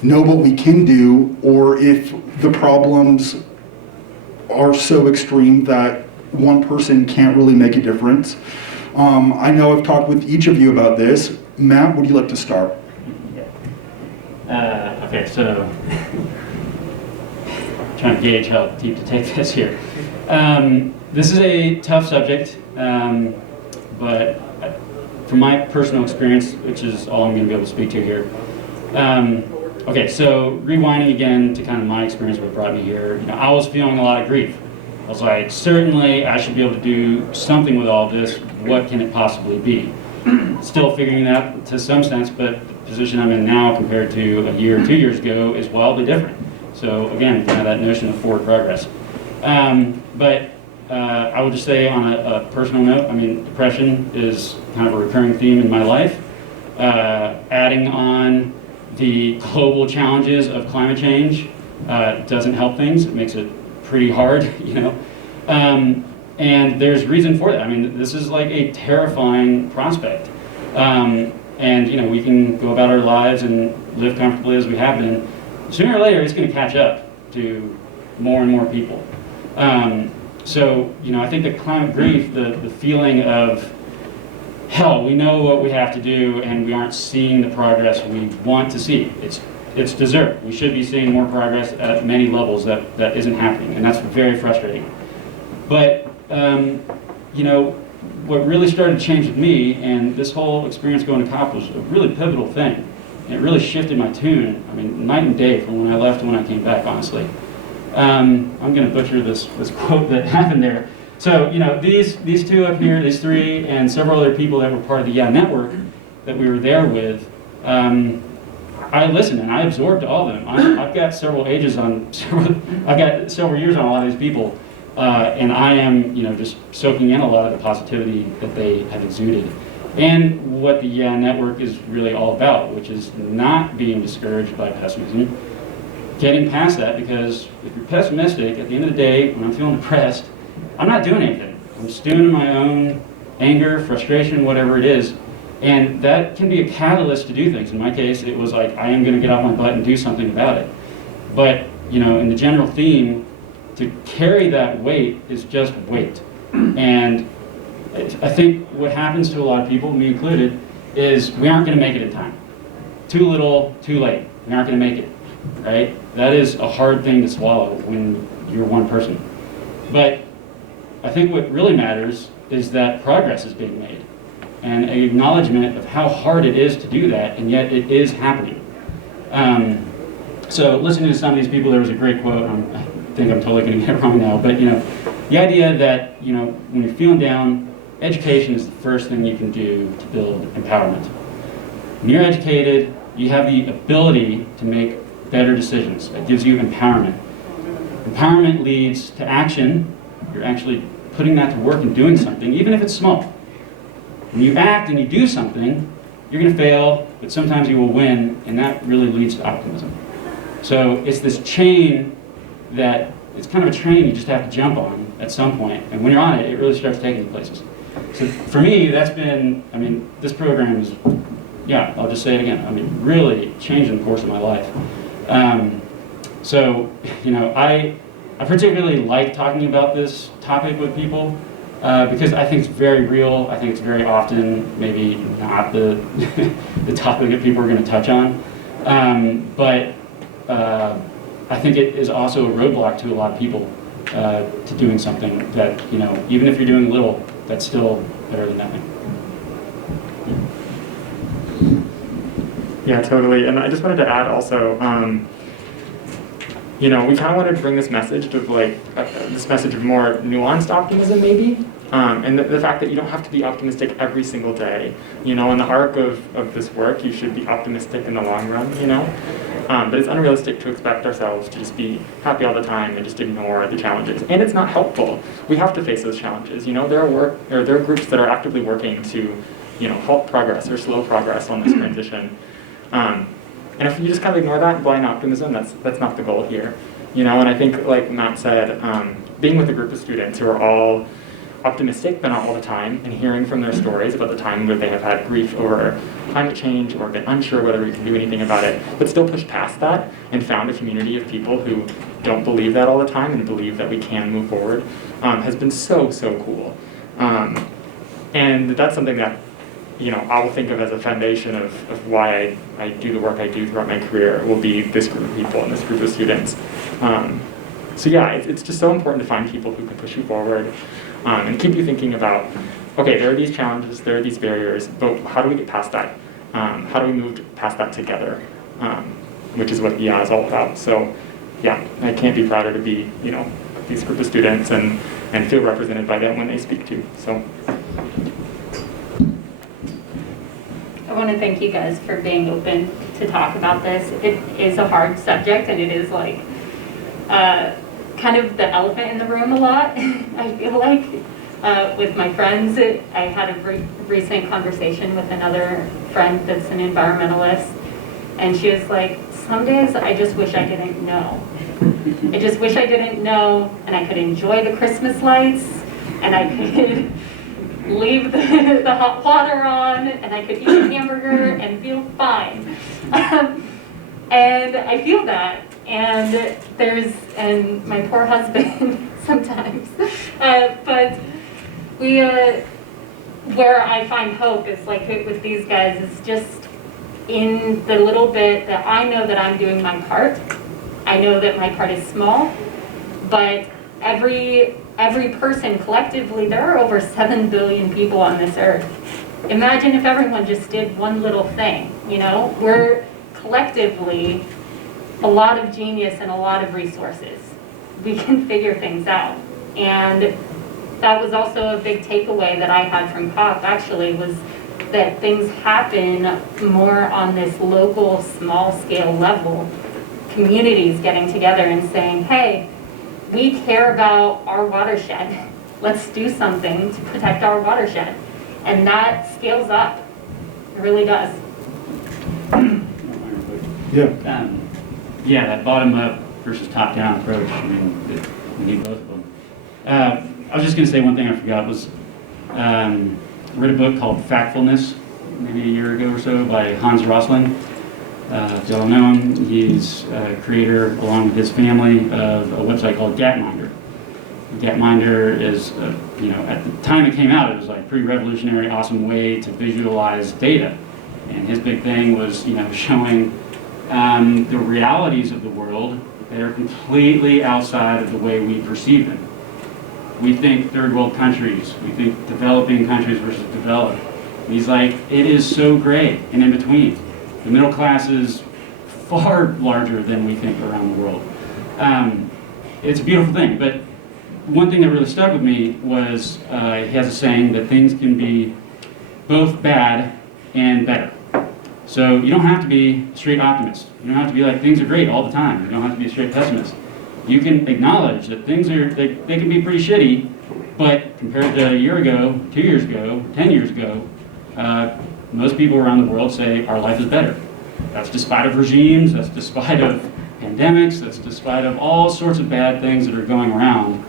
know what we can do, or if the problems are so extreme that one person can't really make a difference. I know I've talked with each of you about this. Matt, would you like to start? Okay, so trying to gauge how deep to take this here. This is a tough subject, but from my personal experience, which is all I'm going to be able to speak to here. Okay, so rewinding again to kind of my experience, what brought me here. I was feeling a lot of grief. I was like, certainly I should be able to do something with all this. What can it possibly be? Still figuring it out to some sense, but the position I'm in now compared to a year or 2 years ago is wildly different. So again, kind of that notion of forward progress. But I would just say on a personal note, depression is kind of a recurring theme in my life. Adding on the global challenges of climate change doesn't help things. It makes it pretty hard, and there's reason for that. This is like a terrifying prospect. And we can go about our lives and live comfortably as we have been. Sooner or later, it's going to catch up to more and more people. So I think the climate grief, the feeling of, hell, we know what we have to do and we aren't seeing the progress we want to see. It's deserved. We should be seeing more progress at many levels that isn't happening, and that's very frustrating. But, what really started to change with me, and this whole experience going to COP was a really pivotal thing. And it really shifted my tune, night and day from when I left to when I came back, honestly. I'm going to butcher this quote that happened there. So, these two up here, these three, and several other people that were part of the network that we were there with, I listened and I absorbed all of them. I've got several years on a lot of these people, and I am, just soaking in a lot of the positivity that they have exuded. And what the network is really all about, which is not being discouraged by pessimism, getting past that, because if you're pessimistic, at the end of the day, when I'm feeling depressed, I'm not doing anything. I'm stewing in my own anger, frustration, whatever it is, and that can be a catalyst to do things. In my case, it was like, I am going to get off my butt and do something about it. But, in the general theme, to carry that weight is just weight. And I think what happens to a lot of people, me included, is we aren't going to make it in time. Too little, too late. We aren't going to make it, right? That is a hard thing to swallow when you're one person. But I think what really matters is that progress is being made, and an acknowledgement of how hard it is to do that, and yet it is happening. So listening to some of these people, there was a great quote, I think I'm totally going to get it wrong now, but the idea that when you're feeling down, education is the first thing you can do to build empowerment. When you're educated, you have the ability to make better decisions. It gives you empowerment. Empowerment leads to action. You're actually putting that to work and doing something, even if it's small. When you act and you do something, you're going to fail, but sometimes you will win, and that really leads to optimism. So it's this chain that, it's kind of a train you just have to jump on at some point, and when you're on it, it really starts taking you places. So for me, that's been, this program is, I'll just say it again, really changing the course of my life. So, I particularly like talking about this topic with people because I think it's very real. I think it's very often maybe not the the topic that people are going to touch on. But I think it is also a roadblock to a lot of people to doing something that, you know, even if you're doing little, that's still better than nothing. Yeah, totally. And I just wanted to add also, you know, we kind of wanted to bring this message of like, this message of more nuanced optimism maybe. And the fact that you don't have to be optimistic every single day. You know, in the arc of this work, you should be optimistic in the long run, you know? But it's unrealistic to expect ourselves to just be happy all the time and just ignore the challenges. And it's not helpful. We have to face those challenges. You know, there are groups that are actively working to, you know, halt progress or slow progress on this transition. And if you just kind of ignore that blind optimism, that's not the goal here. You know, and I think, like Matt said, being with a group of students who are all optimistic, but not all the time, and hearing from their stories about the time where they have had grief over climate change or been unsure whether we can do anything about it, but still pushed past that and found a community of people who don't believe that all the time and believe that we can move forward, has been so, so cool. And that's something that, you know, I'll think of as a foundation of why I do the work I do throughout my career, will be this group of people and this group of students. So yeah, it's just so important to find people who can push you forward and keep you thinking about, okay, there are these challenges, there are these barriers, but how do we get past that? How do we move past that together? Which is what EI is all about. So yeah, I can't be prouder to be, you know, these group of students and feel represented by them when they speak to. So. I want to thank you guys for being open to talk about this. It is a hard subject, and it is like kind of the elephant in the room a lot. I feel like with my friends, I had a recent conversation with another friend that's an environmentalist, and she was like, some days I just wish I didn't know. I just wish I didn't know, and I could enjoy the Christmas lights, and I could leave the hot water on, and I could eat a hamburger and feel fine. And I feel that, and my poor husband sometimes. But we, where I find hope is like with these guys is just in the little bit that I know that I'm doing my part. I know that my part is small, but every person collectively, there are over 7 billion people on this earth. Imagine if everyone just did one little thing, you know? We're collectively a lot of genius and a lot of resources. We can figure things out. And that was also a big takeaway that I had from COP, actually, was that things happen more on this local, small-scale level. Communities getting together and saying, hey, we care about our watershed. Let's do something to protect our watershed. And that scales up. It really does. Yeah. Yeah, that bottom-up versus top-down approach, I mean, we need both of them. I was just going to say one thing I forgot was, I read a book called Factfulness, maybe a year ago or so, by Hans Rosling. If y'all know him, he's a creator, along with his family, of a website called Gapminder. Gapminder is, you know, at the time it came out, it was like a pretty revolutionary, awesome way to visualize data. And his big thing was, you know, showing the realities of the world that are completely outside of the way we perceive them. We think third world countries, we think developing countries versus developed. And he's like, it is so gray and in between. The middle class is far larger than we think around the world. It's a beautiful thing, but one thing that really stuck with me was he has a saying that things can be both bad and better. So you don't have to be a straight optimist. You don't have to be like, things are great all the time. You don't have to be a straight pessimist. You can acknowledge that things are, they can be pretty shitty, but compared to a year ago, 2 years ago, 10 years ago, most people around the world say our life is better. That's despite of regimes, that's despite of pandemics, that's despite of all sorts of bad things that are going around.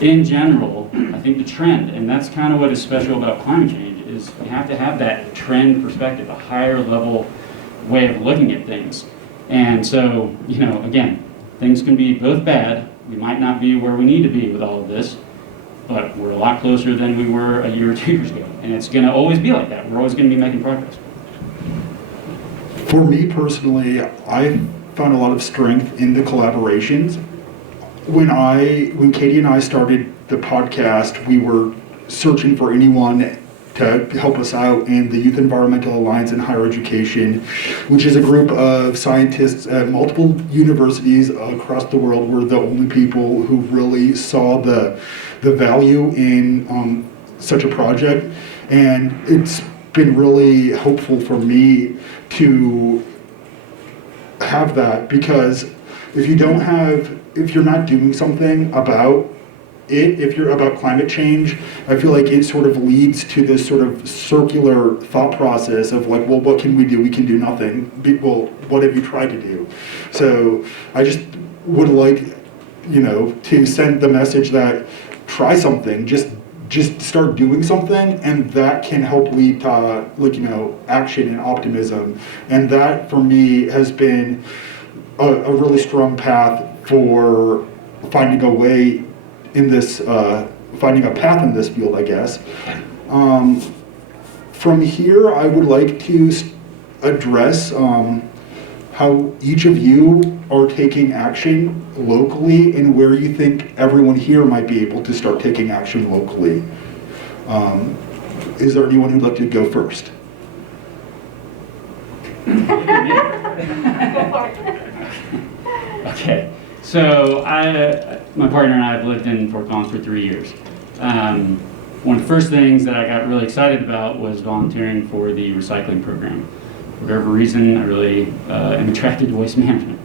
In general, I think the trend, and that's kind of what is special about climate change, is you have to have that trend perspective, a higher level way of looking at things. And so, you know, again, things can be both bad. We might not be where we need to be with all of this, but we're a lot closer than we were a year or 2 years ago. And it's going to always be like that. We're always going to be making progress. For me personally, I found a lot of strength in the collaborations. When Kaydee and I started the podcast, we were searching for anyone to help us out, and the Youth Environmental Alliance in Higher Education, which is a group of scientists at multiple universities across the world, were the only people who really saw the value in such a project. And it's been really hopeful for me to have that, because if you're not doing something about it, if you're about climate change, I feel like it sort of leads to this sort of circular thought process of like, well, what can we do? We can do nothing. Well, what have you tried to do? So I just would like, to send the message that try something, just start doing something, and that can help lead to action and optimism. And that for me has been a really strong path for finding a way in this, finding a path in this field, I guess. From here, I would like to address how each of you are taking action locally and where you think everyone here might be able to start taking action locally. Is there anyone who'd like to go first? Okay, so my partner and I have lived in Fort Collins for 3 years. One of the first things that I got really excited about was volunteering for the recycling program. For whatever reason, I really am attracted to waste management.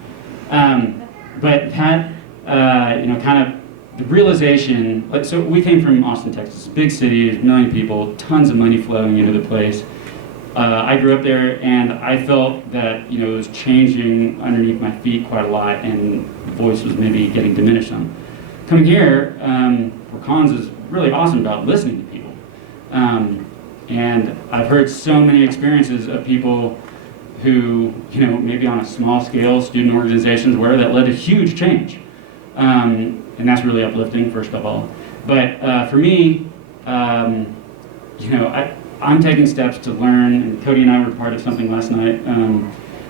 But that, kind of the realization, so we came from Austin, Texas, big city, 1 million people, tons of money flowing into the place. I grew up there, and I felt that it was changing underneath my feet quite a lot, and the voice was maybe getting diminished some. Coming here, Fort Collins is really awesome about listening to people, and I've heard so many experiences of people who, maybe on a small scale, student organizations, where that led to huge change, and that's really uplifting, first of all. But for me, I'm taking steps to learn, and Cody and I were part of something last night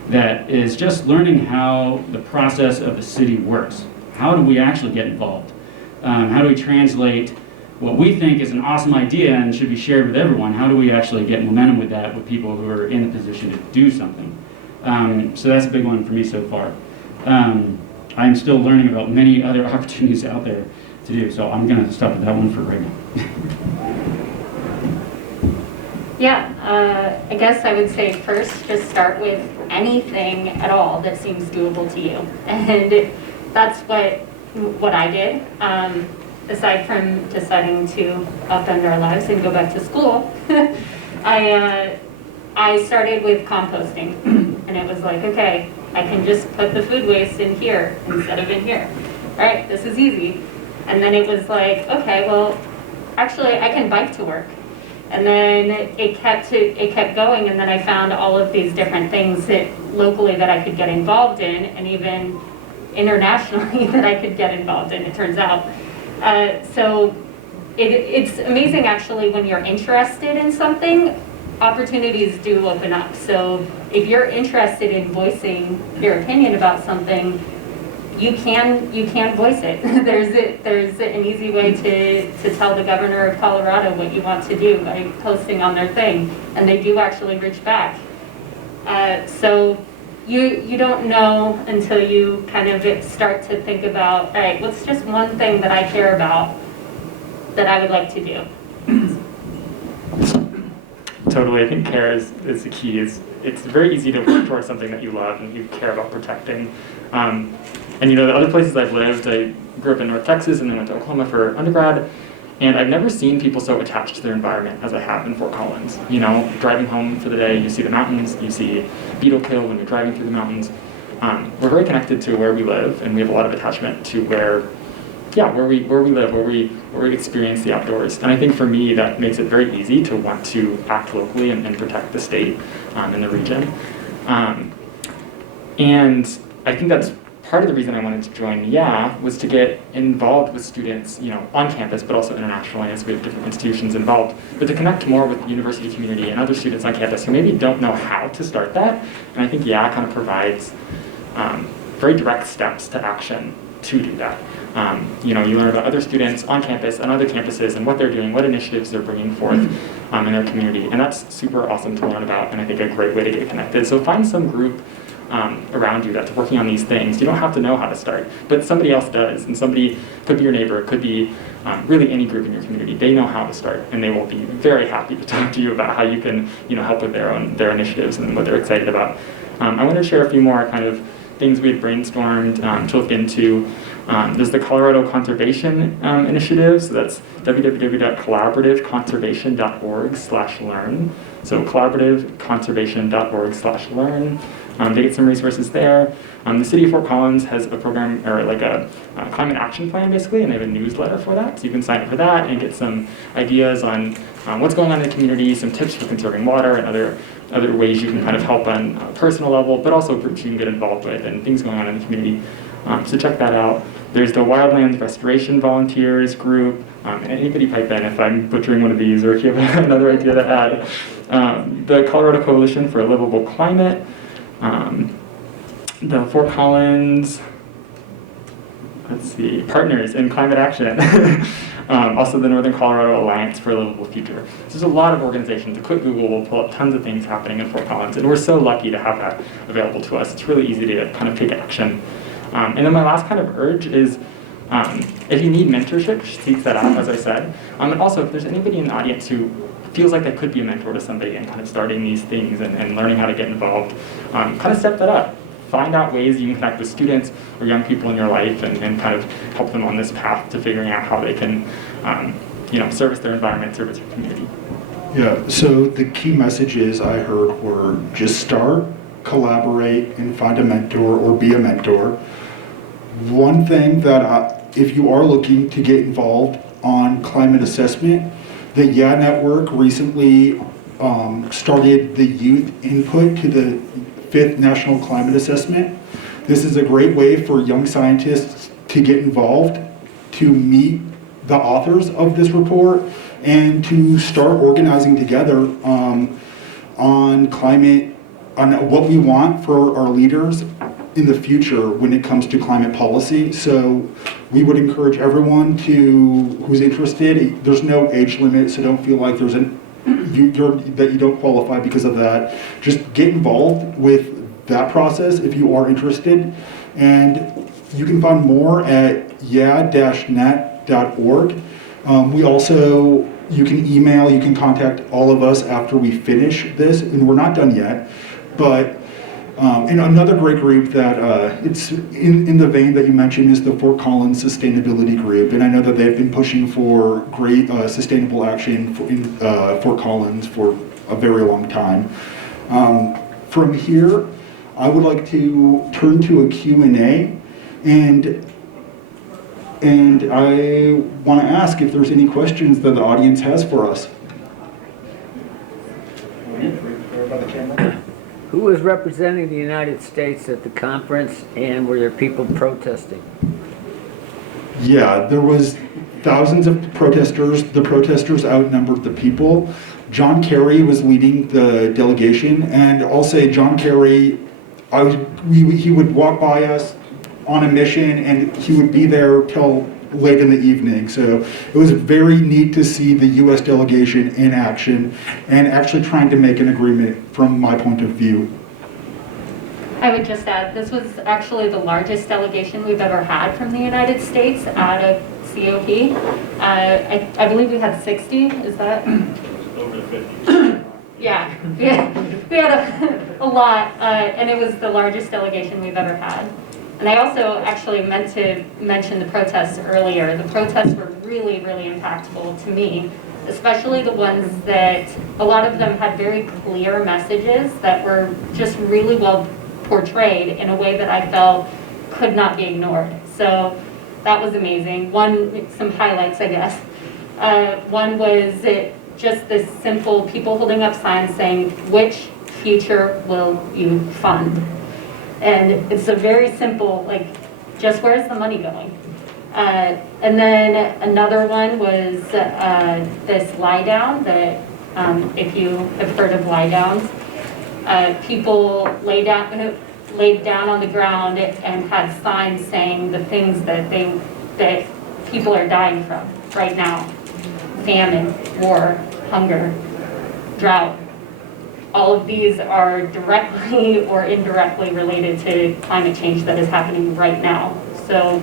that is just learning how the process of the city works. How do we actually get involved? How do we translate what we think is an awesome idea and should be shared with everyone? How do we actually get momentum with that with people who are in a position to do something? So that's a big one for me so far. I'm still learning about many other opportunities out there to do, so I'm going to stop at that one for right now. Yeah, I guess I would say first, just start with anything at all that seems doable to you. And that's what I did. Aside from deciding to upend our lives and go back to school, I started with composting. And it was like, okay, I can just put the food waste in here instead of in here. All right, this is easy. And then it was like, okay, well, actually I can bike to work. And then it kept going, and then I found all of these different things locally that I could get involved in, and even internationally that I could get involved in, it turns out. So it's amazing actually when you're interested in something, opportunities do open up. So if you're interested in voicing your opinion about something, you can voice it. There's an easy way to tell the governor of Colorado what you want to do by posting on their thing, and they do actually reach back. So you don't know until you kind of start to think about, all right, what's just one thing that I care about that I would like to do? Totally, I think care is the key. It's very easy to work towards something that you love and you care about protecting. And the other places I've lived, I grew up in North Texas and then went to Oklahoma for undergrad, and I've never seen people so attached to their environment as I have in Fort Collins. Driving home for the day, you see the mountains, you see beetle kill when you're driving through the mountains. We're very connected to where we live, and we have a lot of attachment to where we live, where we experience the outdoors. And I think for me, that makes it very easy to want to act locally and protect the state and the region. And I think that's part of the reason I wanted to join was to get involved with students, on campus, but also internationally, as we have different institutions involved, but to connect more with the university community and other students on campus who maybe don't know how to start that. And I think kind of provides very direct steps to action to do that. You learn about other students on campus, on other campuses, and what they're doing, what initiatives they're bringing forth in their community. And that's super awesome to learn about, and I think a great way to get connected. So find some group around you that's working on these things. You don't have to know how to start, but somebody else does. And somebody could be your neighbor, could be really any group in your community. They know how to start, and they will be very happy to talk to you about how you can help with their initiatives and what they're excited about. I want to share a few more kind of things we had brainstormed to look into. There's the Colorado Conservation Initiative, so that's www.collaborativeconservation.org/learn. So collaborativeconservation.org/learn. They get some resources there. The city of Fort Collins has a program, or like a climate action plan basically, and they have a newsletter for that. So you can sign up for that and get some ideas on what's going on in the community, some tips for conserving water, and other ways you can kind of help on a personal level, but also groups you can get involved with and things going on in the community. So check that out. There's the Wildlands Restoration Volunteers group, and anybody pipe in if I'm butchering one of these or if you have another idea to add. The Colorado Coalition for a Livable Climate, the Fort Collins, Partners in Climate Action. Also the Northern Colorado Alliance for a Livable Future. So there's a lot of organizations. A quick Google will pull up tons of things happening in Fort Collins, and we're so lucky to have that available to us. It's really easy to kind of take action. And then my last kind of urge is, if you need mentorship, seek that out, as I said. And also, if there's anybody in the audience who feels like they could be a mentor to somebody and kind of starting these things and learning how to get involved, kind of step that up. Find out ways you can connect with students or young people in your life and kind of help them on this path to figuring out how they can service their environment, service your community. Yeah, so the key messages I heard were just start, collaborate, and find a mentor or be a mentor. One thing that if you are looking to get involved on climate assessment, the Yeah Network recently started the youth input to the 5th National Climate Assessment. This is a great way for young scientists to get involved, to meet the authors of this report, and to start organizing together on climate, on what we want for our leaders in the future when it comes to climate policy. So we would encourage everyone who's interested. There's no age limit, so don't feel like that you don't qualify because of that. Just get involved with that process if you are interested. And you can find more at yeah-net.org. You can email, you can contact all of us after we finish this, and we're not done yet. But and another great group that it's in the vein that you mentioned is the Fort Collins Sustainability Group, and I know that they've been pushing for great sustainable action in Fort Collins for a very long time. From here, I would like to turn to a Q&A, and I want to ask if there's any questions that the audience has for us. Who was representing the United States at the conference, and were there people protesting? Yeah, there was thousands of protesters. The protesters outnumbered the people. John Kerry was leading the delegation, and I'll say John Kerry, he would walk by us on a mission, and he would be there till late in the evening. So it was very neat to see the U.S. delegation in action and actually trying to make an agreement from my point of view. I would just add, this was actually the largest delegation we've ever had from the United States at a COP. I believe we had 60, is that? Over 50. Yeah, we had a lot, and it was the largest delegation we've ever had. And I also actually meant to mention the protests earlier. The protests were really, really impactful to me, especially the ones that, a lot of them had very clear messages that were just really well portrayed in a way that I felt could not be ignored. So that was amazing. Some highlights, I guess. One was just this simple people holding up signs saying, which future will you fund? And it's a very simple, like, just where's the money going? And then another one was this lie down that, if you have heard of lie downs, people lay laid down on the ground and had signs saying the things that people are dying from right now. Famine, war, hunger, drought. All of these are directly or indirectly related to climate change that is happening right now. So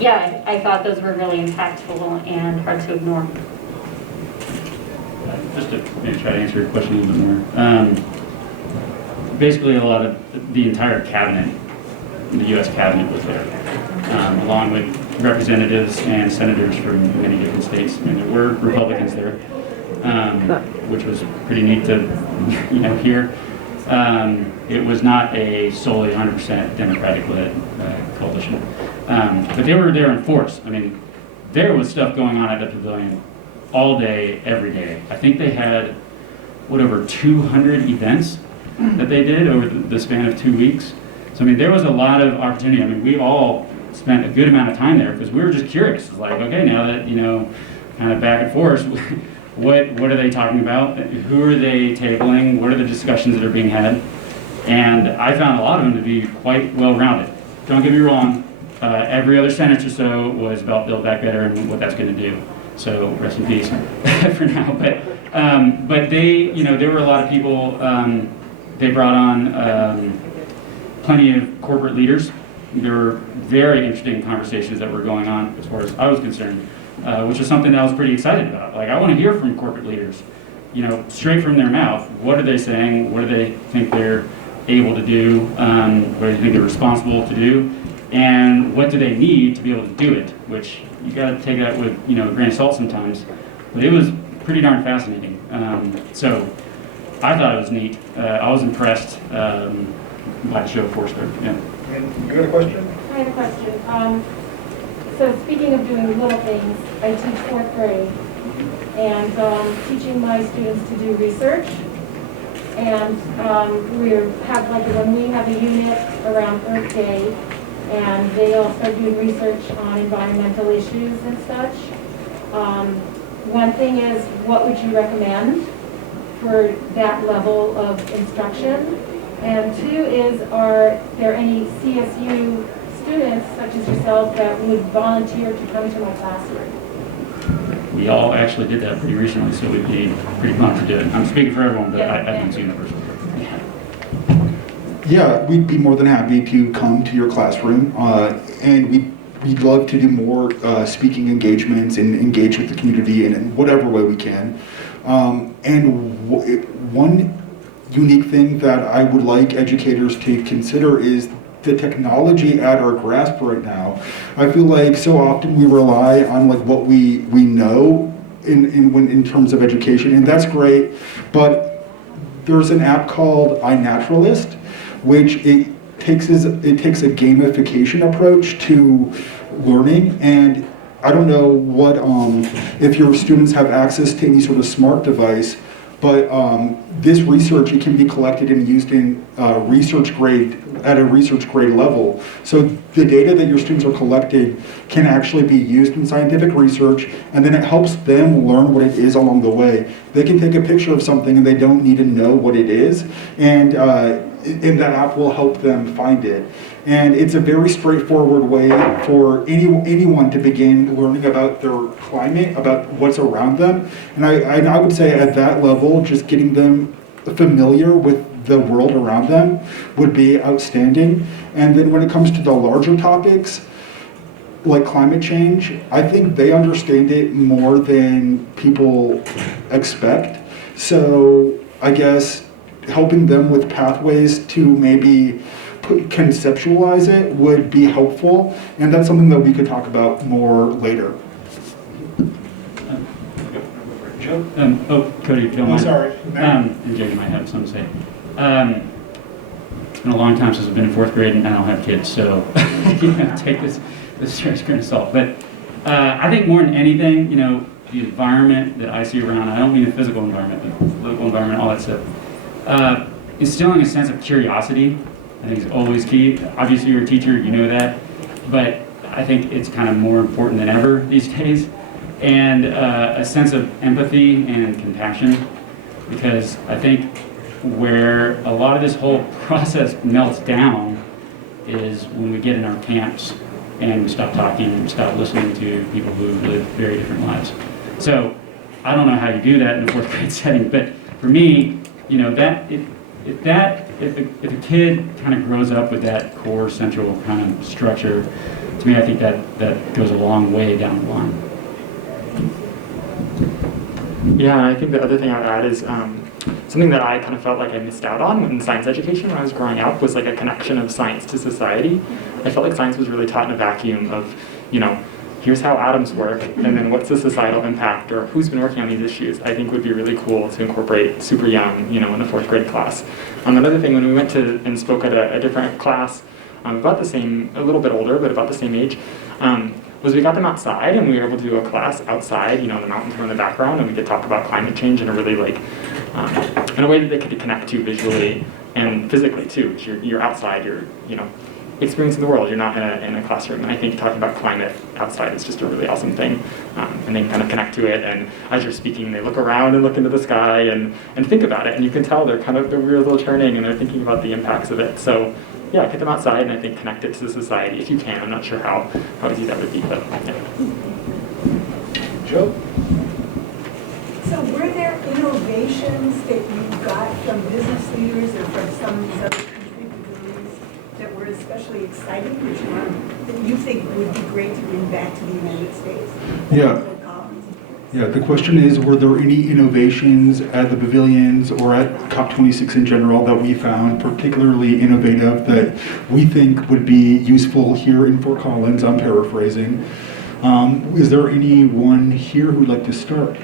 yeah, I thought those were really impactful and hard to ignore. Just to maybe try to answer your question a little bit more. Basically, a lot of the entire cabinet, the U.S. cabinet was there, along with representatives and senators from many different states. And there were Republicans there, which was pretty neat to hear. It was not a solely 100% Democratic-led coalition, but they were there in force. I mean, there was stuff going on at the pavilion all day, every day. I think they had, over 200 events that they did over the span of 2 weeks. So, I mean, there was a lot of opportunity. I mean, we all spent a good amount of time there because we were just curious. It's like, okay, now that, kind of back and forth, what are they talking about? Who are they tabling? What are the discussions that are being had? And I found a lot of them to be quite well-rounded. Don't get me wrong, every other sentence or so was about Build Back Better and what that's going to do. So rest in peace for now. But they, there were a lot of people. They brought on plenty of corporate leaders. There were very interesting conversations that were going on as far as I was concerned, which is something that I was pretty excited about. Like, I want to hear from corporate leaders, straight from their mouth. What are they saying? What do they think they're able to do? What do they think they're responsible to do? And what do they need to be able to do it? Which you got to take that with a grain of salt sometimes. But it was pretty darn fascinating. So I thought it was neat. I was impressed by the show of force there. Yeah. And you had a question? I had a question. So speaking of doing little things, I teach 4th grade, and teaching my students to do research. And we have when we have a unit around Earth Day, and they all start doing research on environmental issues and such. One thing is, what would you recommend for that level of instruction? And 2 is, are there any CSU students, such as yourself, that would volunteer to come to my classroom? We all actually did that pretty recently, so we'd be pretty pumped to do it. I'm speaking for everyone, but I haven't seen it personally. Yeah, we'd be more than happy to come to your classroom, and we'd love to do more speaking engagements and engage with the community in whatever way we can. One unique thing that I would like educators to consider is the technology at our grasp right now. I feel like so often we rely on what we know in terms of education, and that's great, but there's an app called iNaturalist, which it takes a gamification approach to learning. And I don't know what if your students have access to any sort of smart device, but this research, it can be collected and used in at a research grade level. So the data that your students are collecting can actually be used in scientific research, and then it helps them learn what it is along the way. They can take a picture of something and they don't need to know what it is, and that app will help them find it. And it's a very straightforward way for anyone to begin learning about their climate, about what's around them. And I would say at that level, just getting them familiar with the world around them would be outstanding. And then when it comes to the larger topics, like climate change, I think they understand it more than people expect. So I guess helping them with pathways to maybe conceptualize it would be helpful, and that's something that we could talk about more later. Cody, if you don't mind. Sorry. And Jay might have something to say. It's been a long time since I've been in 4th grade, and I don't have kids, so take this with a grain of salt. But I think more than anything, the environment that I see around, I don't mean the physical environment, the political environment, all that stuff, instilling a sense of curiosity, I think is always key. Obviously, you're a teacher, you know that, but I think it's kind of more important than ever these days. And a sense of empathy and compassion, because I think where a lot of this whole process melts down is when we get in our camps and we stop talking, we stop listening to people who live very different lives. So I don't know how you do that in a fourth grade setting, but for me, you know, if a kid kind of grows up with that core central kind of structure, to me, I think that goes a long way down the line. Yeah, and I think the other thing I'd add is something that I kind of felt like I missed out on in science education when I was growing up was like a connection of science to society. I felt like science was really taught in a vacuum of, you know, here's how atoms work, and then what's the societal impact, or who's been working on these issues. I think would be really cool to incorporate super young, you know, in a fourth grade class. Another thing, when we went to and spoke at a different class, about the same, a little bit older, but about the same age, was we got them outside and we were able to do a class outside, you know, the mountains were in the background, and we could talk about climate change in a really like, in a way that they could connect to visually and physically too. You're outside, you're, you know, experiencing the world, you're not in a classroom. And I think talking about climate outside is just a really awesome thing. And they can kind of connect to it, and as you're speaking, they look around and look into the sky and think about it, and you can tell they're wheels are turning and they're thinking about the impacts of it. So yeah, get them outside and I think connect it to society if you can. I'm not sure how easy that would be, but yeah. Joe? So were there innovations that you got from business leaders or from some of these other country pavilions that were especially exciting, that you think would be great to bring back to the United States? Yeah. Yeah, the question is, were there any innovations at the pavilions or at COP26 in general that we found particularly innovative that we think would be useful here in Fort Collins? I'm paraphrasing. Is there anyone here who'd like to start?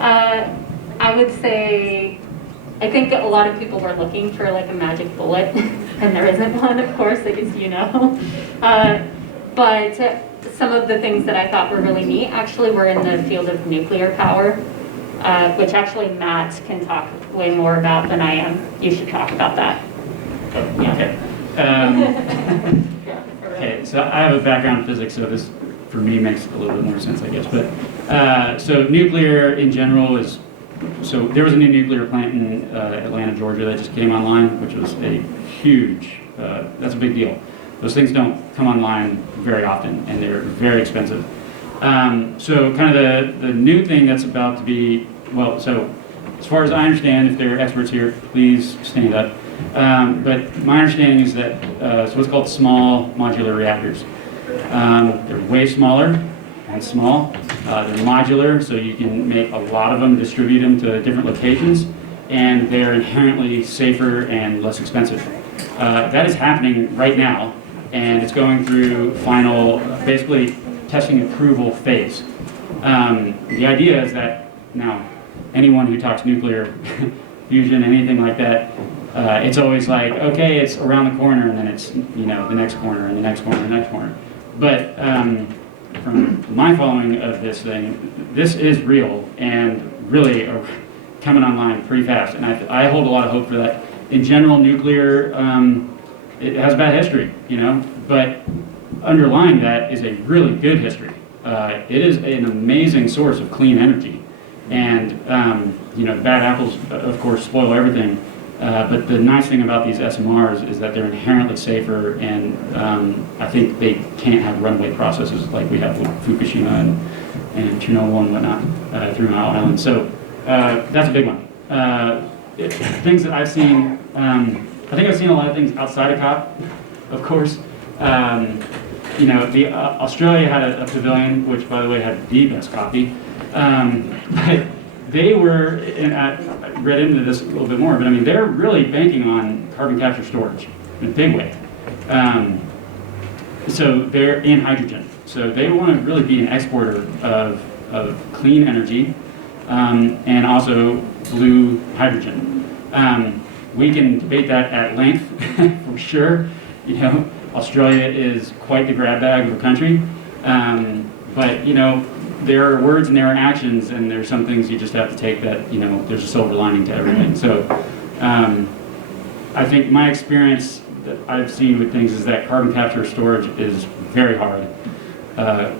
I would say, I think that a lot of people were looking for like a magic bullet, and there isn't one, of course, as you know. But some of the things that I thought were really neat actually were in the field of nuclear power, which actually Matt can talk way more about than I am. You should talk about that. Okay. Okay, so I have a background in physics, so this, for me, makes a little bit more sense, I guess. But so nuclear in general is, so there was a new nuclear plant in Atlanta, Georgia that just came online, which was a huge, that's a big deal. Those things don't come online very often, and they're very expensive. So kind of the new thing that's about to be, well, so as far as I understand, if there are experts here, please stand up. But my understanding is that it's what's called small modular reactors. They're way smaller and small. They're modular, so you can make a lot of them, distribute them to different locations, and they're inherently safer and less expensive. That is happening right now, and it's going through final, basically testing approval phase. The idea is that now anyone who talks nuclear fusion, anything like that, it's always like, okay, it's around the corner, and then it's, you know, the next corner, and the next corner, and the next corner. But from my following of this thing, this is real and really coming online pretty fast, and I hold a lot of hope for that. In general, nuclear, it has a bad history, you know, but underlying that is a really good history. It is an amazing source of clean energy, and you know, bad apples, of course, spoil everything. But the nice thing about these SMRs is that they're inherently safer, and I think they can't have runaway processes like we have with Fukushima and Chernobyl and whatnot through Mile Island. So that's a big one. Things that I've seen, I think I've seen a lot of things outside of COP, of course. You know, Australia had a pavilion, which by the way had the best coffee. But they were, and I read into this a little bit more, but I mean, they're really banking on carbon capture storage in a big way. So they're in hydrogen. So they want to really be an exporter of clean energy and also blue hydrogen. We can debate that at length for sure. You know, Australia is quite the grab bag of a country. But, you know, there are words and there are actions, and there's some things you just have to take that, you know, there's a silver lining to everything. So I think my experience that I've seen with things is that carbon capture storage is very hard,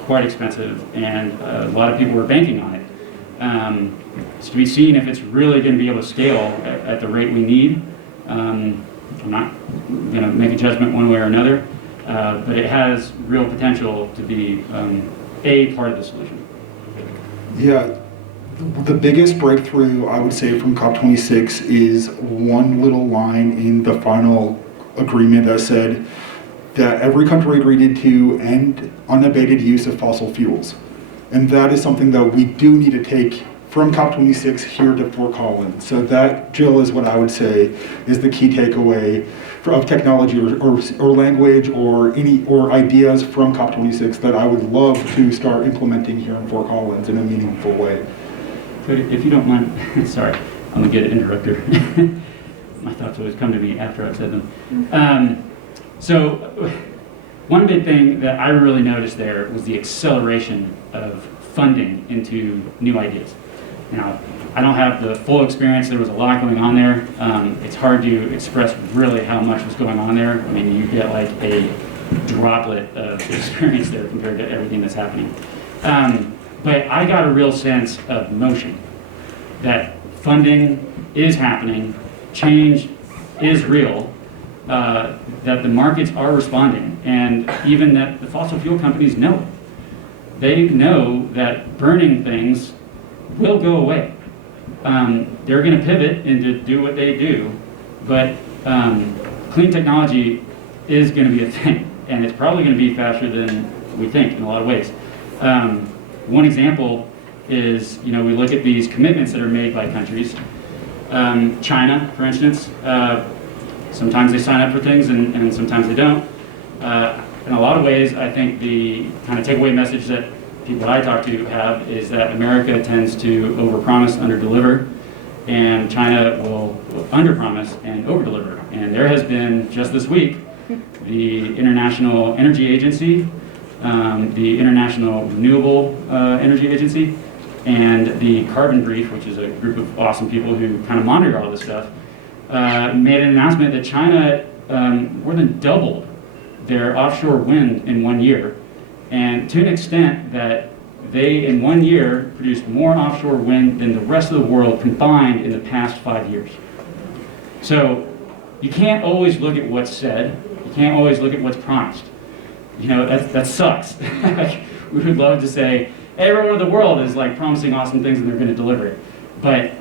quite expensive, and a lot of people were banking on it. It's to be seen if it's really going to be able to scale at the rate we need. I'm not going to make a judgment one way or another, but it has real potential to be a part of the solution. Yeah, the biggest breakthrough I would say from COP26 is one little line in the final agreement that said that every country agreed to end unabated use of fossil fuels. And that is something that we do need to take from COP26 here to Fort Collins. So that, Jill, is what I would say is the key takeaway of technology or language or ideas from COP26 that I would love to start implementing here in Fort Collins in a meaningful way. Cody, if you don't mind, sorry, I'm a good interrupter. My thoughts always come to me after I've said them. So one big thing that I really noticed there was the acceleration of funding into new ideas. Now, I don't have the full experience. There was a lot going on there. It's hard to express really how much was going on there. I mean, you get like a droplet of experience there compared to everything that's happening. But I got a real sense of motion, that funding is happening, change is real, that the markets are responding, and even that the fossil fuel companies know it. They know that burning things will go away. They're going to pivot and to do what they do, but clean technology is going to be a thing, and it's probably going to be faster than we think in a lot of ways. One example is, we look at these commitments that are made by countries. China, for instance, sometimes they sign up for things and sometimes they don't. In a lot of ways, I think the kind of takeaway message that people I talk to have is that America tends to overpromise, underdeliver, and China will underpromise and overdeliver. And there has been, just this week, the International Energy Agency, the International Renewable Energy Agency, and the Carbon Brief, which is a group of awesome people who kind of monitor all this stuff, made an announcement that China more than doubled their offshore wind in 1 year, and to an extent that they, in 1 year, produced more offshore wind than the rest of the world combined in the past 5 years. So you can't always look at what's said. You can't always look at what's promised. That sucks. We would love to say, everyone in the world is like promising awesome things and they're going to deliver it. But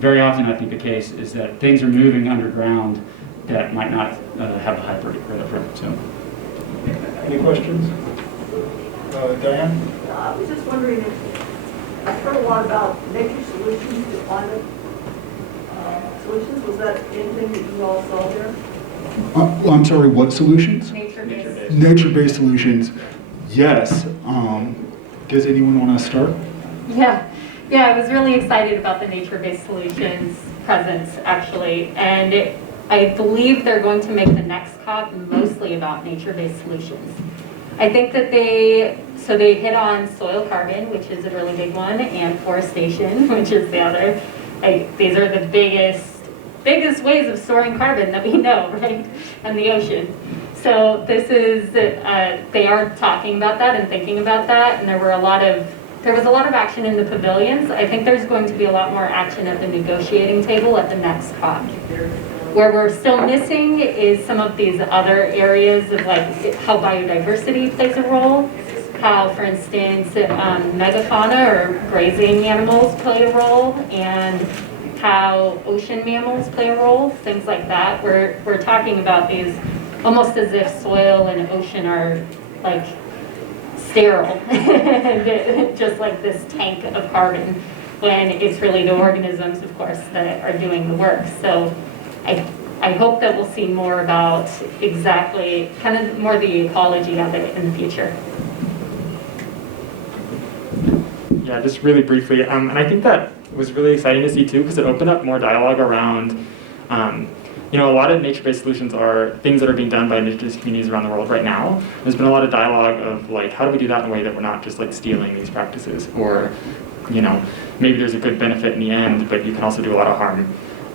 very often I think the case is that things are moving underground that might not have a hype right up front. So. Any questions? Diane? I was just wondering if, I've heard a lot about nature solutions to climate solutions. Was that anything that you all saw there? I'm sorry, what solutions? Nature-based. Nature-based solutions. Yes. Does anyone want to start? Yeah, I was really excited about the nature-based solutions presence, actually, and I believe they're going to make the next COP mostly about nature-based solutions. I think that they hit on soil carbon, which is a really big one, and forestation, which is the other. These are the biggest ways of storing carbon that we know, right, in the ocean. So they are talking about that and thinking about that, and there was a lot of action in the pavilions. I think there's going to be a lot more action at the negotiating table at the next COP. Where we're still missing is some of these other areas of like how biodiversity plays a role, how, for instance, megafauna or grazing animals play a role, and how ocean mammals play a role, things like that. We're talking about these almost as if soil and ocean are like sterile, just like this tank of carbon, when it's really the organisms, of course, that are doing the work. So I hope that we'll see more about exactly, kind of more the ecology of it in the future. Yeah, just really briefly, and I think that was really exciting to see too, because it opened up more dialogue around, a lot of nature-based solutions are things that are being done by indigenous communities around the world right now. There's been a lot of dialogue of like, how do we do that in a way that we're not just like stealing these practices, or, maybe there's a good benefit in the end, but you can also do a lot of harm.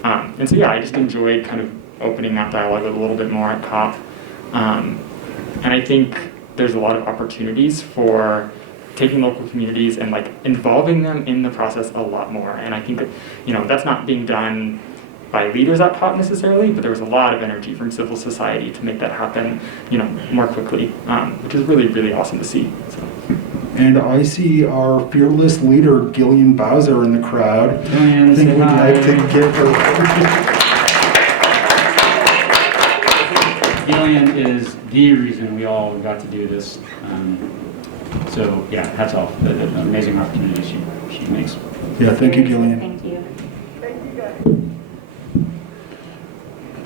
And so yeah, I just enjoyed kind of opening that dialogue a little bit more at COP. And I think there's a lot of opportunities for taking local communities and like involving them in the process a lot more. And I think that, that's not being done by leaders at COP necessarily, but there was a lot of energy from civil society to make that happen, more quickly, which is really, really awesome to see. So. And I see our fearless leader, Gillian Bowser, in the crowd. Gillian, I think say we'd hi. like to give her. Gillian is the reason we all got to do this. So yeah, hats off. An amazing opportunity she makes. Yeah, thank you, Gillian. Thank you. Thank you, guys.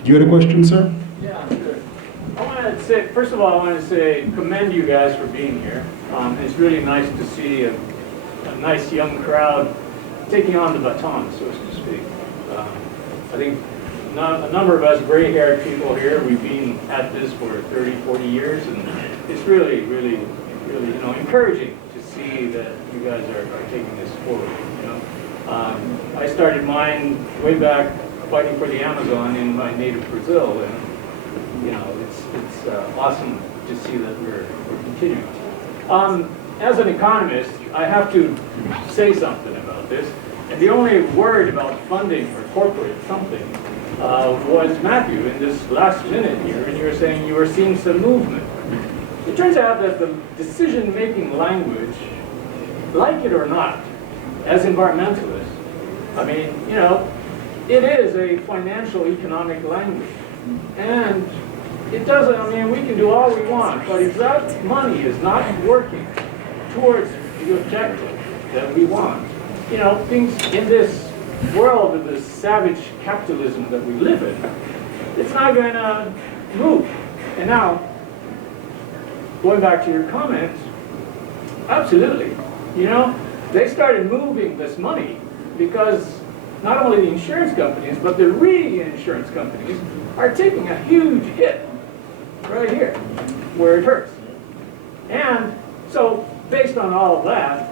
You had a question, sir? Yeah, sure. I wanted to say, first of all, I wanted to say, commend you guys for being here. It's really nice to see a nice young crowd taking on the baton, so to speak. I think a number of us gray-haired people here, we've been at this for 30, 40 years, and it's really, really, really, encouraging to see that you guys are taking this forward. I started mine way back fighting for the Amazon in my native Brazil, and it's awesome to see that we're continuing. As an economist, I have to say something about this, and the only word about funding or corporate something was Matthew in this last minute here, and you were saying you were seeing some movement. It turns out that the decision-making language, like it or not, as environmentalists, it is a financial economic language. And it doesn't, we can do all we want, but if that money is not working towards the objective that we want, things in this world of this savage capitalism that we live in, it's not going to move. And now, going back to your comments, absolutely. They started moving this money because not only the insurance companies, but the reinsurance companies are taking a huge hit right here, where it hurts. And so, based on all of that,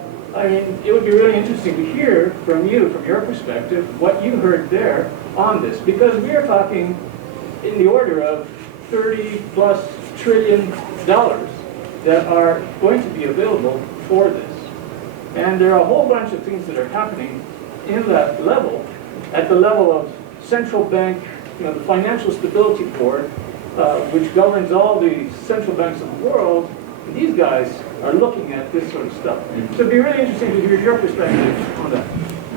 it would be really interesting to hear from you, from your perspective, what you heard there on this, because we are talking in the order of $30+ trillion that are going to be available for this. And there are a whole bunch of things that are happening in that level, at the level of central bank, the Financial Stability Board, which governs all the central banks of the world. And these guys are looking at this sort of stuff. So it'd be really interesting to hear your perspective on that.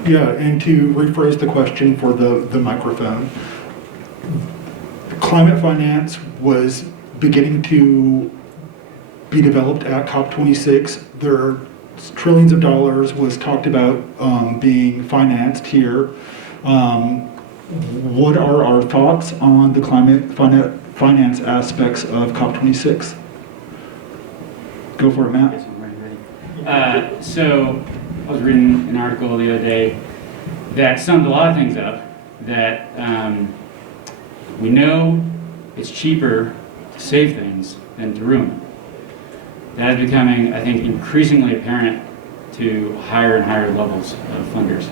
Yeah, and to rephrase the question for the microphone, climate finance was beginning to be developed at COP26. There are trillions of dollars was talked about being financed here. What are our thoughts on the climate finance aspects of COP26? Go for it, Matt. So I was reading an article the other day that summed a lot of things up, that we know it's cheaper to save things than to ruin them. That is becoming, I think, increasingly apparent to higher and higher levels of funders.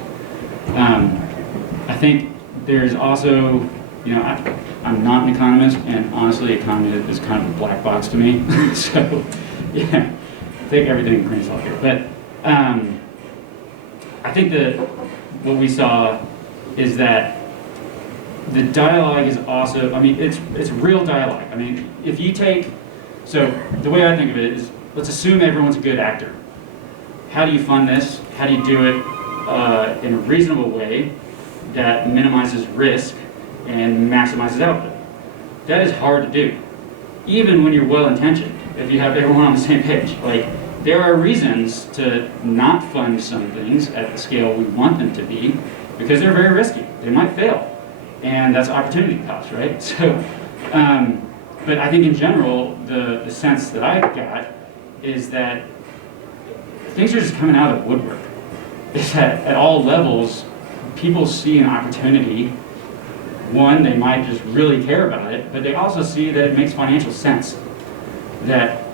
I think there's also, I'm not an economist, and honestly, economy is kind of a black box to me. So, yeah, take everything in grain of salt here. But I think that what we saw is that the dialogue is also, it's real dialogue. If you take, so the way I think of it is, let's assume everyone's a good actor. How do you fund this? How do you do it in a reasonable way that minimizes risk and maximizes output? That is hard to do, even when you're well-intentioned, if you have everyone on the same page. There are reasons to not fund some things at the scale we want them to be, because they're very risky. They might fail, and that's opportunity cost, right? So, but I think in general, the sense that I got is that things are just coming out of the woodwork. Is that at all levels, people see an opportunity. One, they might just really care about it, but they also see that it makes financial sense. That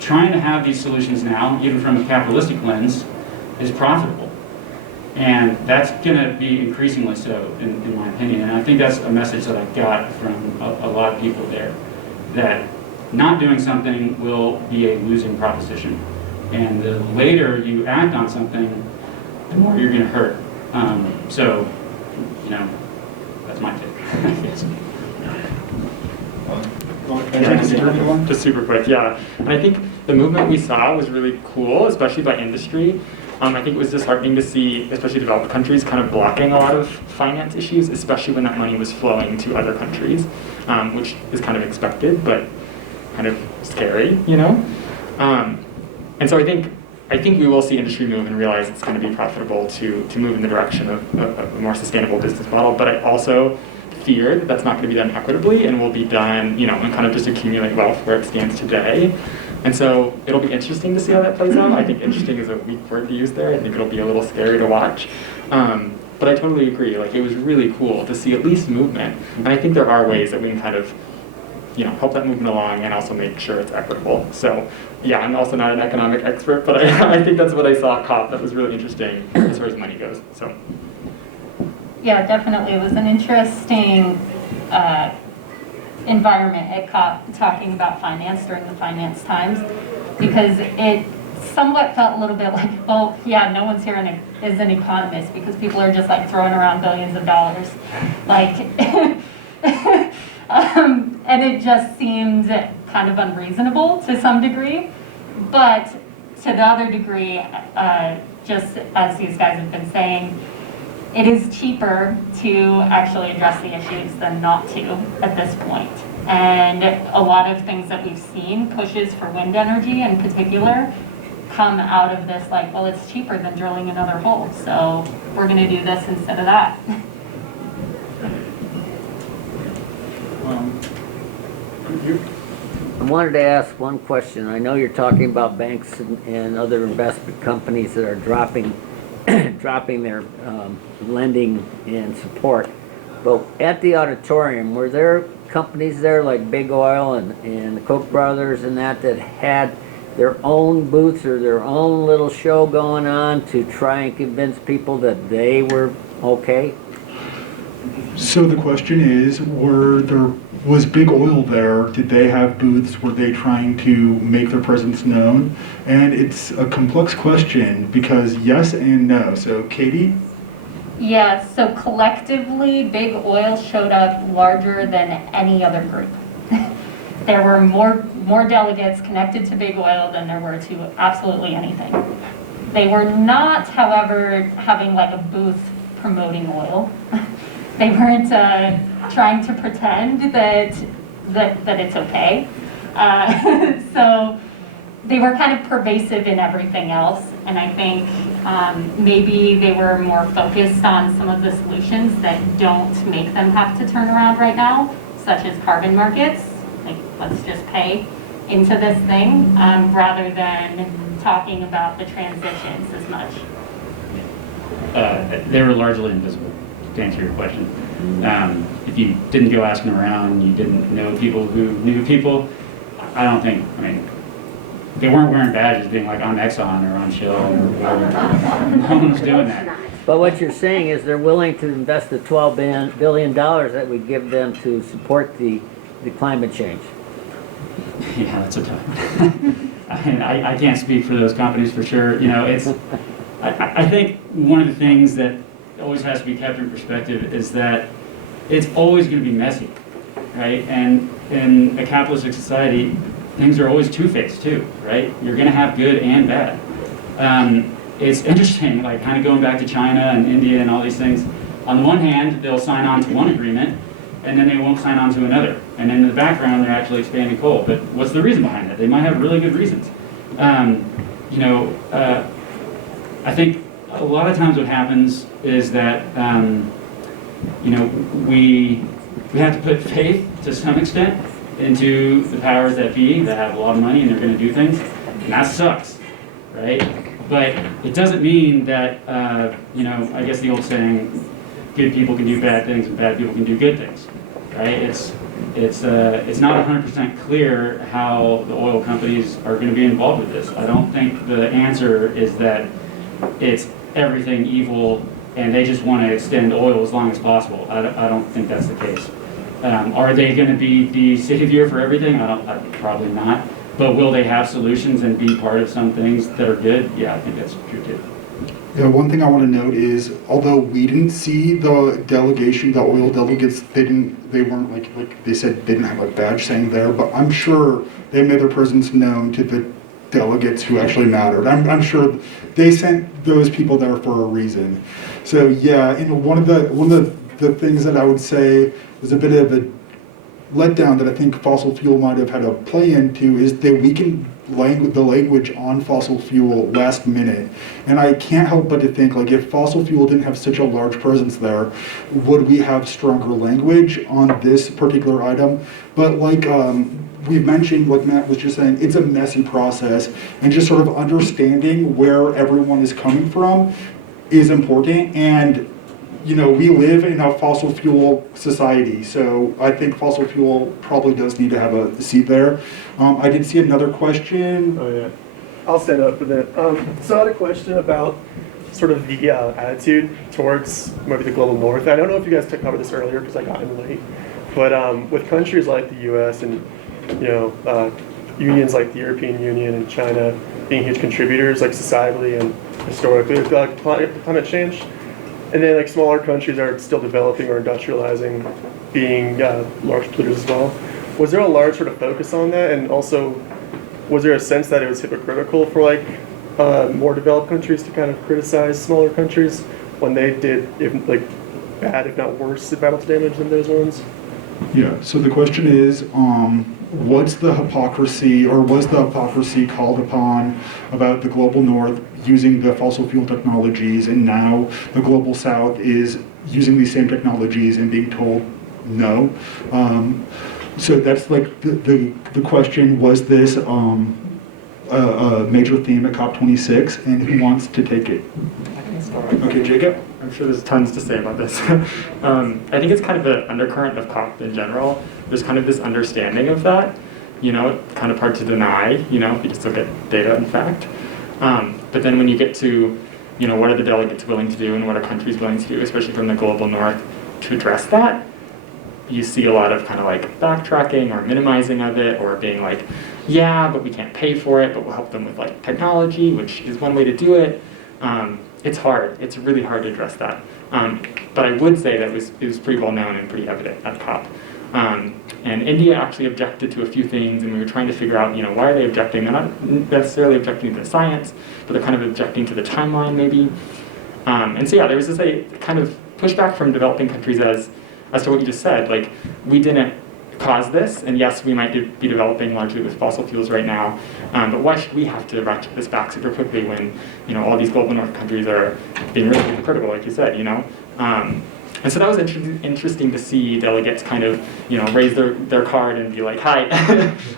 trying to have these solutions now, even from a capitalistic lens, is profitable. And that's going to be increasingly so, in my opinion. And I think that's a message that I got from a lot of people there, that not doing something will be a losing proposition. And the later you act on something, the more you're going to hurt. So, you know, that's my take. Yes. Just super quick, yeah. And I think the movement we saw was really cool, especially by industry. I think it was disheartening to see, especially developed countries, kind of blocking a lot of finance issues, especially when that money was flowing to other countries, which is kind of expected, but kind of scary, you know? And so I think we will see industry move and realize it's going to be profitable to move in the direction of a more sustainable business model. But I also fear that that's not going to be done equitably and will be done, you know, and kind of just accumulate wealth where it stands today. And so it'll be interesting to see how that plays out. I think interesting is a weak word to use there. I think it'll be a little scary to watch. But I totally agree. Like, it was really cool to see at least movement. And I think there are ways that we can kind of, you know, help that movement along and also make sure it's equitable. So yeah, I'm also not an economic expert, but I think that's what I saw at COP that was really interesting as far as money goes. So Yeah, definitely. It was an interesting environment at COP talking about finance during the finance times, because it somewhat felt a little bit like, oh yeah, no one's here is an economist, because people are just like throwing around billions of dollars. Like, and it just seemed kind of unreasonable to some degree. But to the other degree, just as these guys have been saying, it is cheaper to actually address the issues than not to at this point. And a lot of things that we've seen, pushes for wind energy in particular, come out of this like, well, it's cheaper than drilling another hole, so we're going to do this instead of that. I wanted to ask one question. I know you're talking about banks and other investment companies that are dropping their lending and support. But at the auditorium, were there companies there like Big Oil and the Koch brothers and that had their own booths or their own little show going on to try and convince people that they were okay? So the question is, was Big Oil there? Did they have booths? Were they trying to make their presence known? And it's a complex question because yes and no. So Kaydee? Yeah, so collectively, Big Oil showed up larger than any other group. There were more delegates connected to Big Oil than there were to absolutely anything. They were not, however, having like a booth promoting oil. They weren't trying to pretend that it's okay. So they were kind of pervasive in everything else, and I think maybe they were more focused on some of the solutions that don't make them have to turn around right now, such as carbon markets. Like, let's just pay into this thing, rather than talking about the transitions as much. They were largely invisible, to answer your question. If you didn't go asking around, you didn't know people who knew people, I mean, they weren't wearing badges being like, I'm Exxon or I'm Shell or whatever. No one was doing that. But what you're saying is they're willing to invest the $12 billion that we give them to support the climate change. Yeah, that's a tough one. I mean, I can't speak for those companies for sure. You know, I think one of the things that always has to be kept in perspective is that it's always going to be messy, right? And in a capitalistic society, things are always two-faced too, right? You're going to have good and bad. It's interesting, like kind of going back to China and India and all these things. On the one hand, they'll sign on to one agreement, and then they won't sign on to another. And in the background, they're actually expanding coal. But what's the reason behind that? They might have really good reasons. I think a lot of times what happens is that, we have to put faith to some extent into the powers that be that have a lot of money and they're going to do things. And that sucks, right? But it doesn't mean that, I guess the old saying, good people can do bad things and bad people can do good things, right? It's not 100% clear how the oil companies are going to be involved with this. I don't think the answer is that it's everything evil and they just want to extend oil as long as possible. I don't think that's the case. Are they going to be the savior for everything? Probably not. But will they have solutions and be part of some things that are good? Yeah, I think that's true too. Yeah, one thing I want to note is, although we didn't see the delegation, the oil delegates, they weren't like they said they didn't have a badge saying there, but I'm sure they made their presence known to the delegates who actually mattered. I'm sure they sent those people there for a reason. So yeah, and one of the things that I would say was a bit of a letdown that I think fossil fuel might have had a play into is they weakened the language on fossil fuel last minute. And I can't help but to think, like, if fossil fuel didn't have such a large presence there, would we have stronger language on this particular item? But like we mentioned, like Matt was just saying, it's a messy process, and just sort of understanding where everyone is coming from is important. And you know, we live in a fossil fuel society, so I think fossil fuel probably does need to have a seat there. I did see another question. Oh yeah, I'll stand up for that. So I had a question about sort of the attitude towards maybe the global north. I don't know if you guys covered this earlier because I got in late, but with countries like the U.S. and unions like the European Union and China being huge contributors, like societally and historically, to climate change. And then like smaller countries are still developing or industrializing, being large polluters as well. Was there a large sort of focus on that? And also, was there a sense that it was hypocritical for like more developed countries to kind of criticize smaller countries when they did bad, if not worse, environmental damage than those ones? Yeah, so the question is, what's the hypocrisy, or was the hypocrisy called upon about the global north using the fossil fuel technologies, and now the global south is using these same technologies and being told no? So that's like the question, was this a major theme at COP26, and who wants to take it? I can start. Okay, Jacob? I'm sure there's tons to say about this. I think it's kind of the undercurrent of COP in general. There's kind of this understanding of that, you know, kind of hard to deny, you know, if you just look at data and fact. But then when you get to, you know, what are the delegates willing to do and what are countries willing to do, especially from the global north, to address that, you see a lot of kind of like backtracking or minimizing of it, or being like, yeah, but we can't pay for it, but we'll help them with like technology, which is one way to do it. It's hard. It's really hard to address that. But I would say that it was pretty well known and pretty evident at COP. And India actually objected to a few things, and we were trying to figure out, you know, why are they objecting? They're not necessarily objecting to the science, but they're kind of objecting to the timeline, maybe. And so yeah, there was this kind of pushback from developing countries as to what you just said. Like, we didn't cause this, and yes, we might be developing largely with fossil fuels right now, but why should we have to ratchet this back super quickly when, you know, all these global north countries are being really hypocritical, like you said, you know? And so that was interesting to see delegates kind of, you know, raise their card and be like, hi,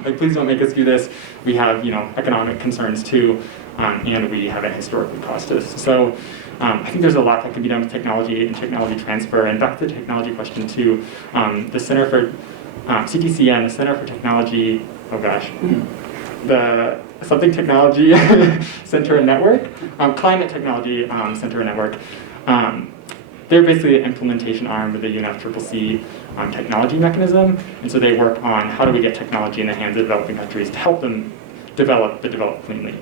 like, please don't make us do this. We have, you know, economic concerns too, and we haven't historically caused this. So I think there's a lot that can be done with technology and technology transfer. And back to the technology question too, the Center for CTCN, the Center for Technology, the something technology center and network, climate technology center and network. They're basically an implementation arm of the UNFCCC technology mechanism, and so they work on how do we get technology in the hands of developing countries to help them develop cleanly.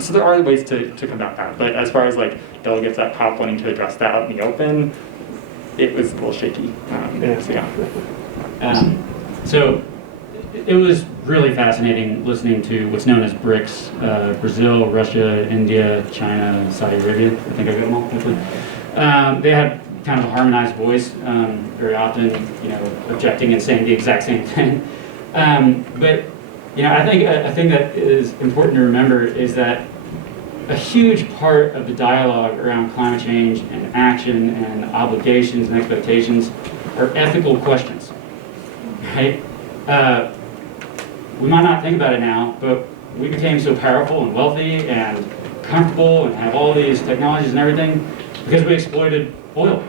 So there are ways to combat that, but as far as like delegates at COP wanting to address that out in the open, it was a little shaky. So it was really fascinating listening to what's known as BRICS, Brazil, Russia, India, China, Saudi Arabia. I think I got them all, hopefully. They had kind of a harmonized voice, very often, you know, objecting and saying the exact same thing. But, you know, I think a thing that is important to remember is that a huge part of the dialogue around climate change and action and obligations and expectations are ethical questions, right? We might not think about it now, but we became so powerful and wealthy and comfortable and have all these technologies and everything because we exploited oil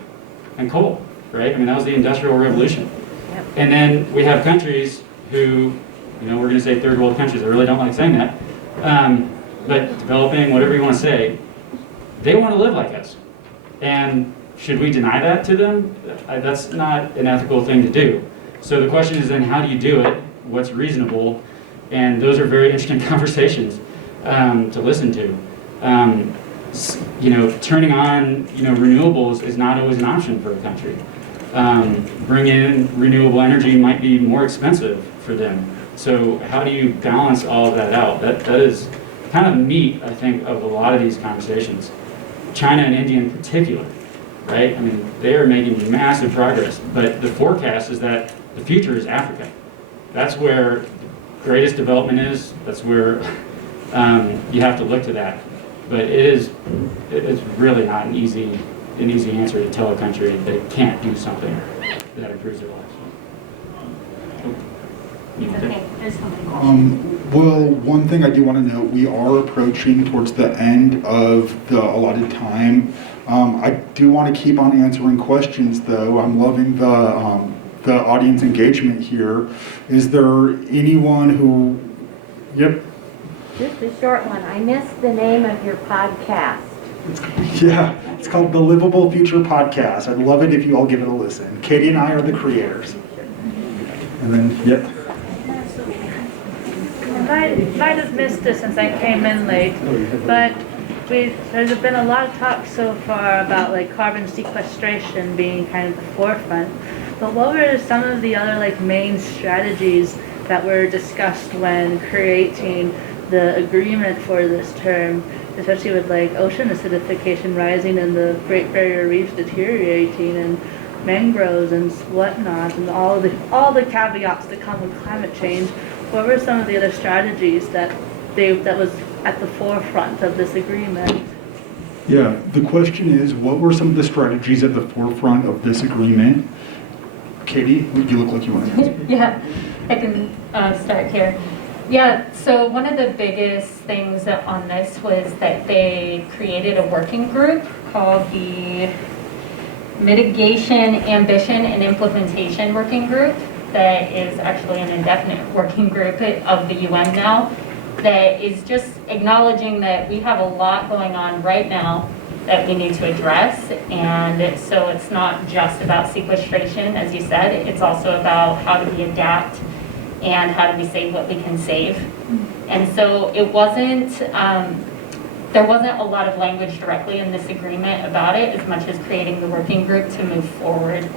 and coal, right? I mean, that was the Industrial Revolution. Yep. And then we have countries who, you know, we're going to say third world countries. I really don't like saying that. But developing, whatever you want to say, they want to live like us. And should we deny that to them? That's not an ethical thing to do. So the question is then, how do you do it? What's reasonable? And those are very interesting conversations to listen to. Turning on, renewables is not always an option for a country. Bringing in renewable energy might be more expensive for them. So how do you balance all of that out? That is kind of meat, I think, of a lot of these conversations. China and India in particular, right? I mean, they are making massive progress, but the forecast is that the future is Africa. That's where greatest development is. That's where you have to look to that. But it's really not an easy answer to tell a country they can't do something that improves their lives. Okay, there's something. Well, one thing I do want to note, we are approaching towards the end of the allotted time. I do want to keep on answering questions, though. I'm loving the audience engagement here. Is there anyone who? Yep. Just a short one. I missed the name of your podcast. Yeah, it's called the Livable Future Podcast. I'd love it if you all give it a listen. Kaydee and I are the creators. And then, yep. I might have missed this since I came in late, but there's been a lot of talk so far about like carbon sequestration being kind of the forefront. But what were some of the other like main strategies that were discussed when creating the agreement for this term, especially with like ocean acidification rising and the Great Barrier Reef deteriorating and mangroves and whatnot, and all the caveats that come with climate change? What were some of the other strategies that was at the forefront of this agreement? Yeah, the question is, what were some of the strategies at the forefront of this agreement? Kaydee, you look like you want to answer. Yeah, I can start here. Yeah, so one of the biggest things on this was that they created a working group called the Mitigation, Ambition, and Implementation Working Group that is actually an indefinite working group of the UN now, that is just acknowledging that we have a lot going on right now that we need to address. And so it's not just about sequestration, as you said, it's also about how do we adapt and how do we save what we can save. And so it wasn't, there wasn't a lot of language directly in this agreement about it as much as creating the working group to move forward.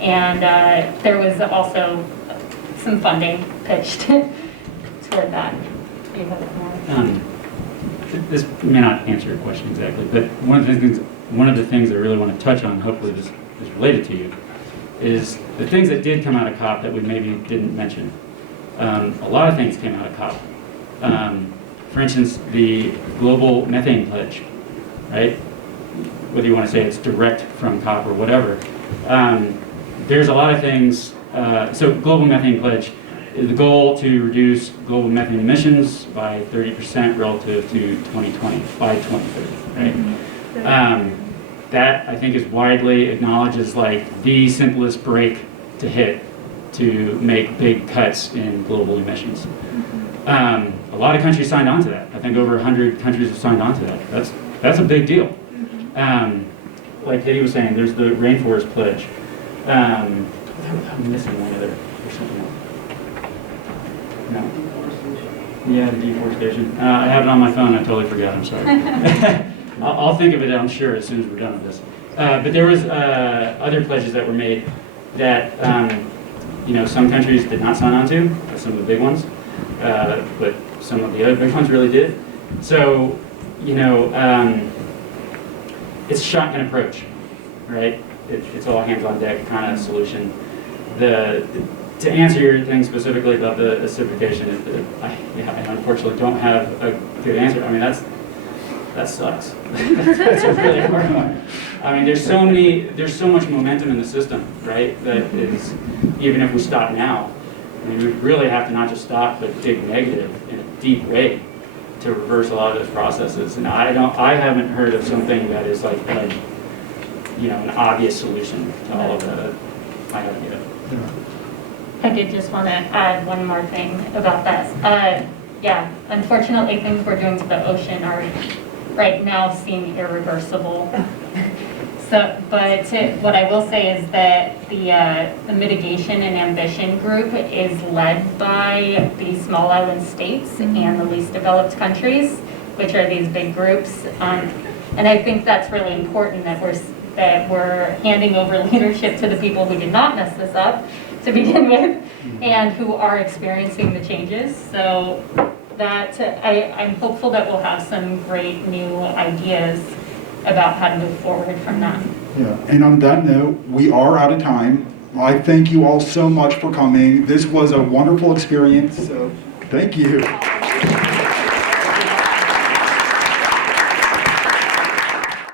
And there was also some funding pitched toward that. Do you have more? This may not answer your question exactly, but one of the things I really want to touch on, hopefully this is related to you, is the things that did come out of COP that we maybe didn't mention. A lot of things came out of COP. For instance, the global methane pledge, right? Whether you want to say it's direct from COP or whatever. There's a lot of things. So global methane pledge is the goal to reduce global methane emissions by 30% relative to 2020 by 2030, right? That I think is widely acknowledged as like the simplest break to hit to make big cuts in global emissions. A lot of countries signed on to that. I think over 100 countries have signed on to that. That's a big deal. Like Kaydee was saying, there's the rainforest pledge. I'm missing one other or something else. No. Yeah, the deforestation. I have it on my phone. I totally forgot. I'm sorry. I'll think of it, I'm sure, as soon as we're done with this. But there was other pledges that were made that some countries did not sign on to. That's some of the big ones. But some of the other big ones really did. So, it's a shotgun approach, right? It's all hands on deck kind of solution. To answer your thing specifically about the acidification, I unfortunately don't have a good answer. I mean, that sucks. That's a really hard one. I mean, there's so much momentum in the system, right? That is, even if we stop now, I mean, we really have to not just stop, but dig negative in a deep way to reverse a lot of those processes. And I haven't heard of something that is like an obvious solution to all of that. I haven't yet. I did just want to add one more thing about that. Yeah, unfortunately, things we're doing to the ocean are right now seem irreversible. But what I will say is that the mitigation and ambition group is led by the small island states and the least developed countries, which are these big groups. And I think that's really important that we're handing over leadership to the people who did not mess this up to begin with, and who are experiencing the changes. So that I'm hopeful that we'll have some great new ideas about how to move forward from that. Yeah, and on that note, we are out of time. I thank you all so much for coming. This was a wonderful experience, so thank you.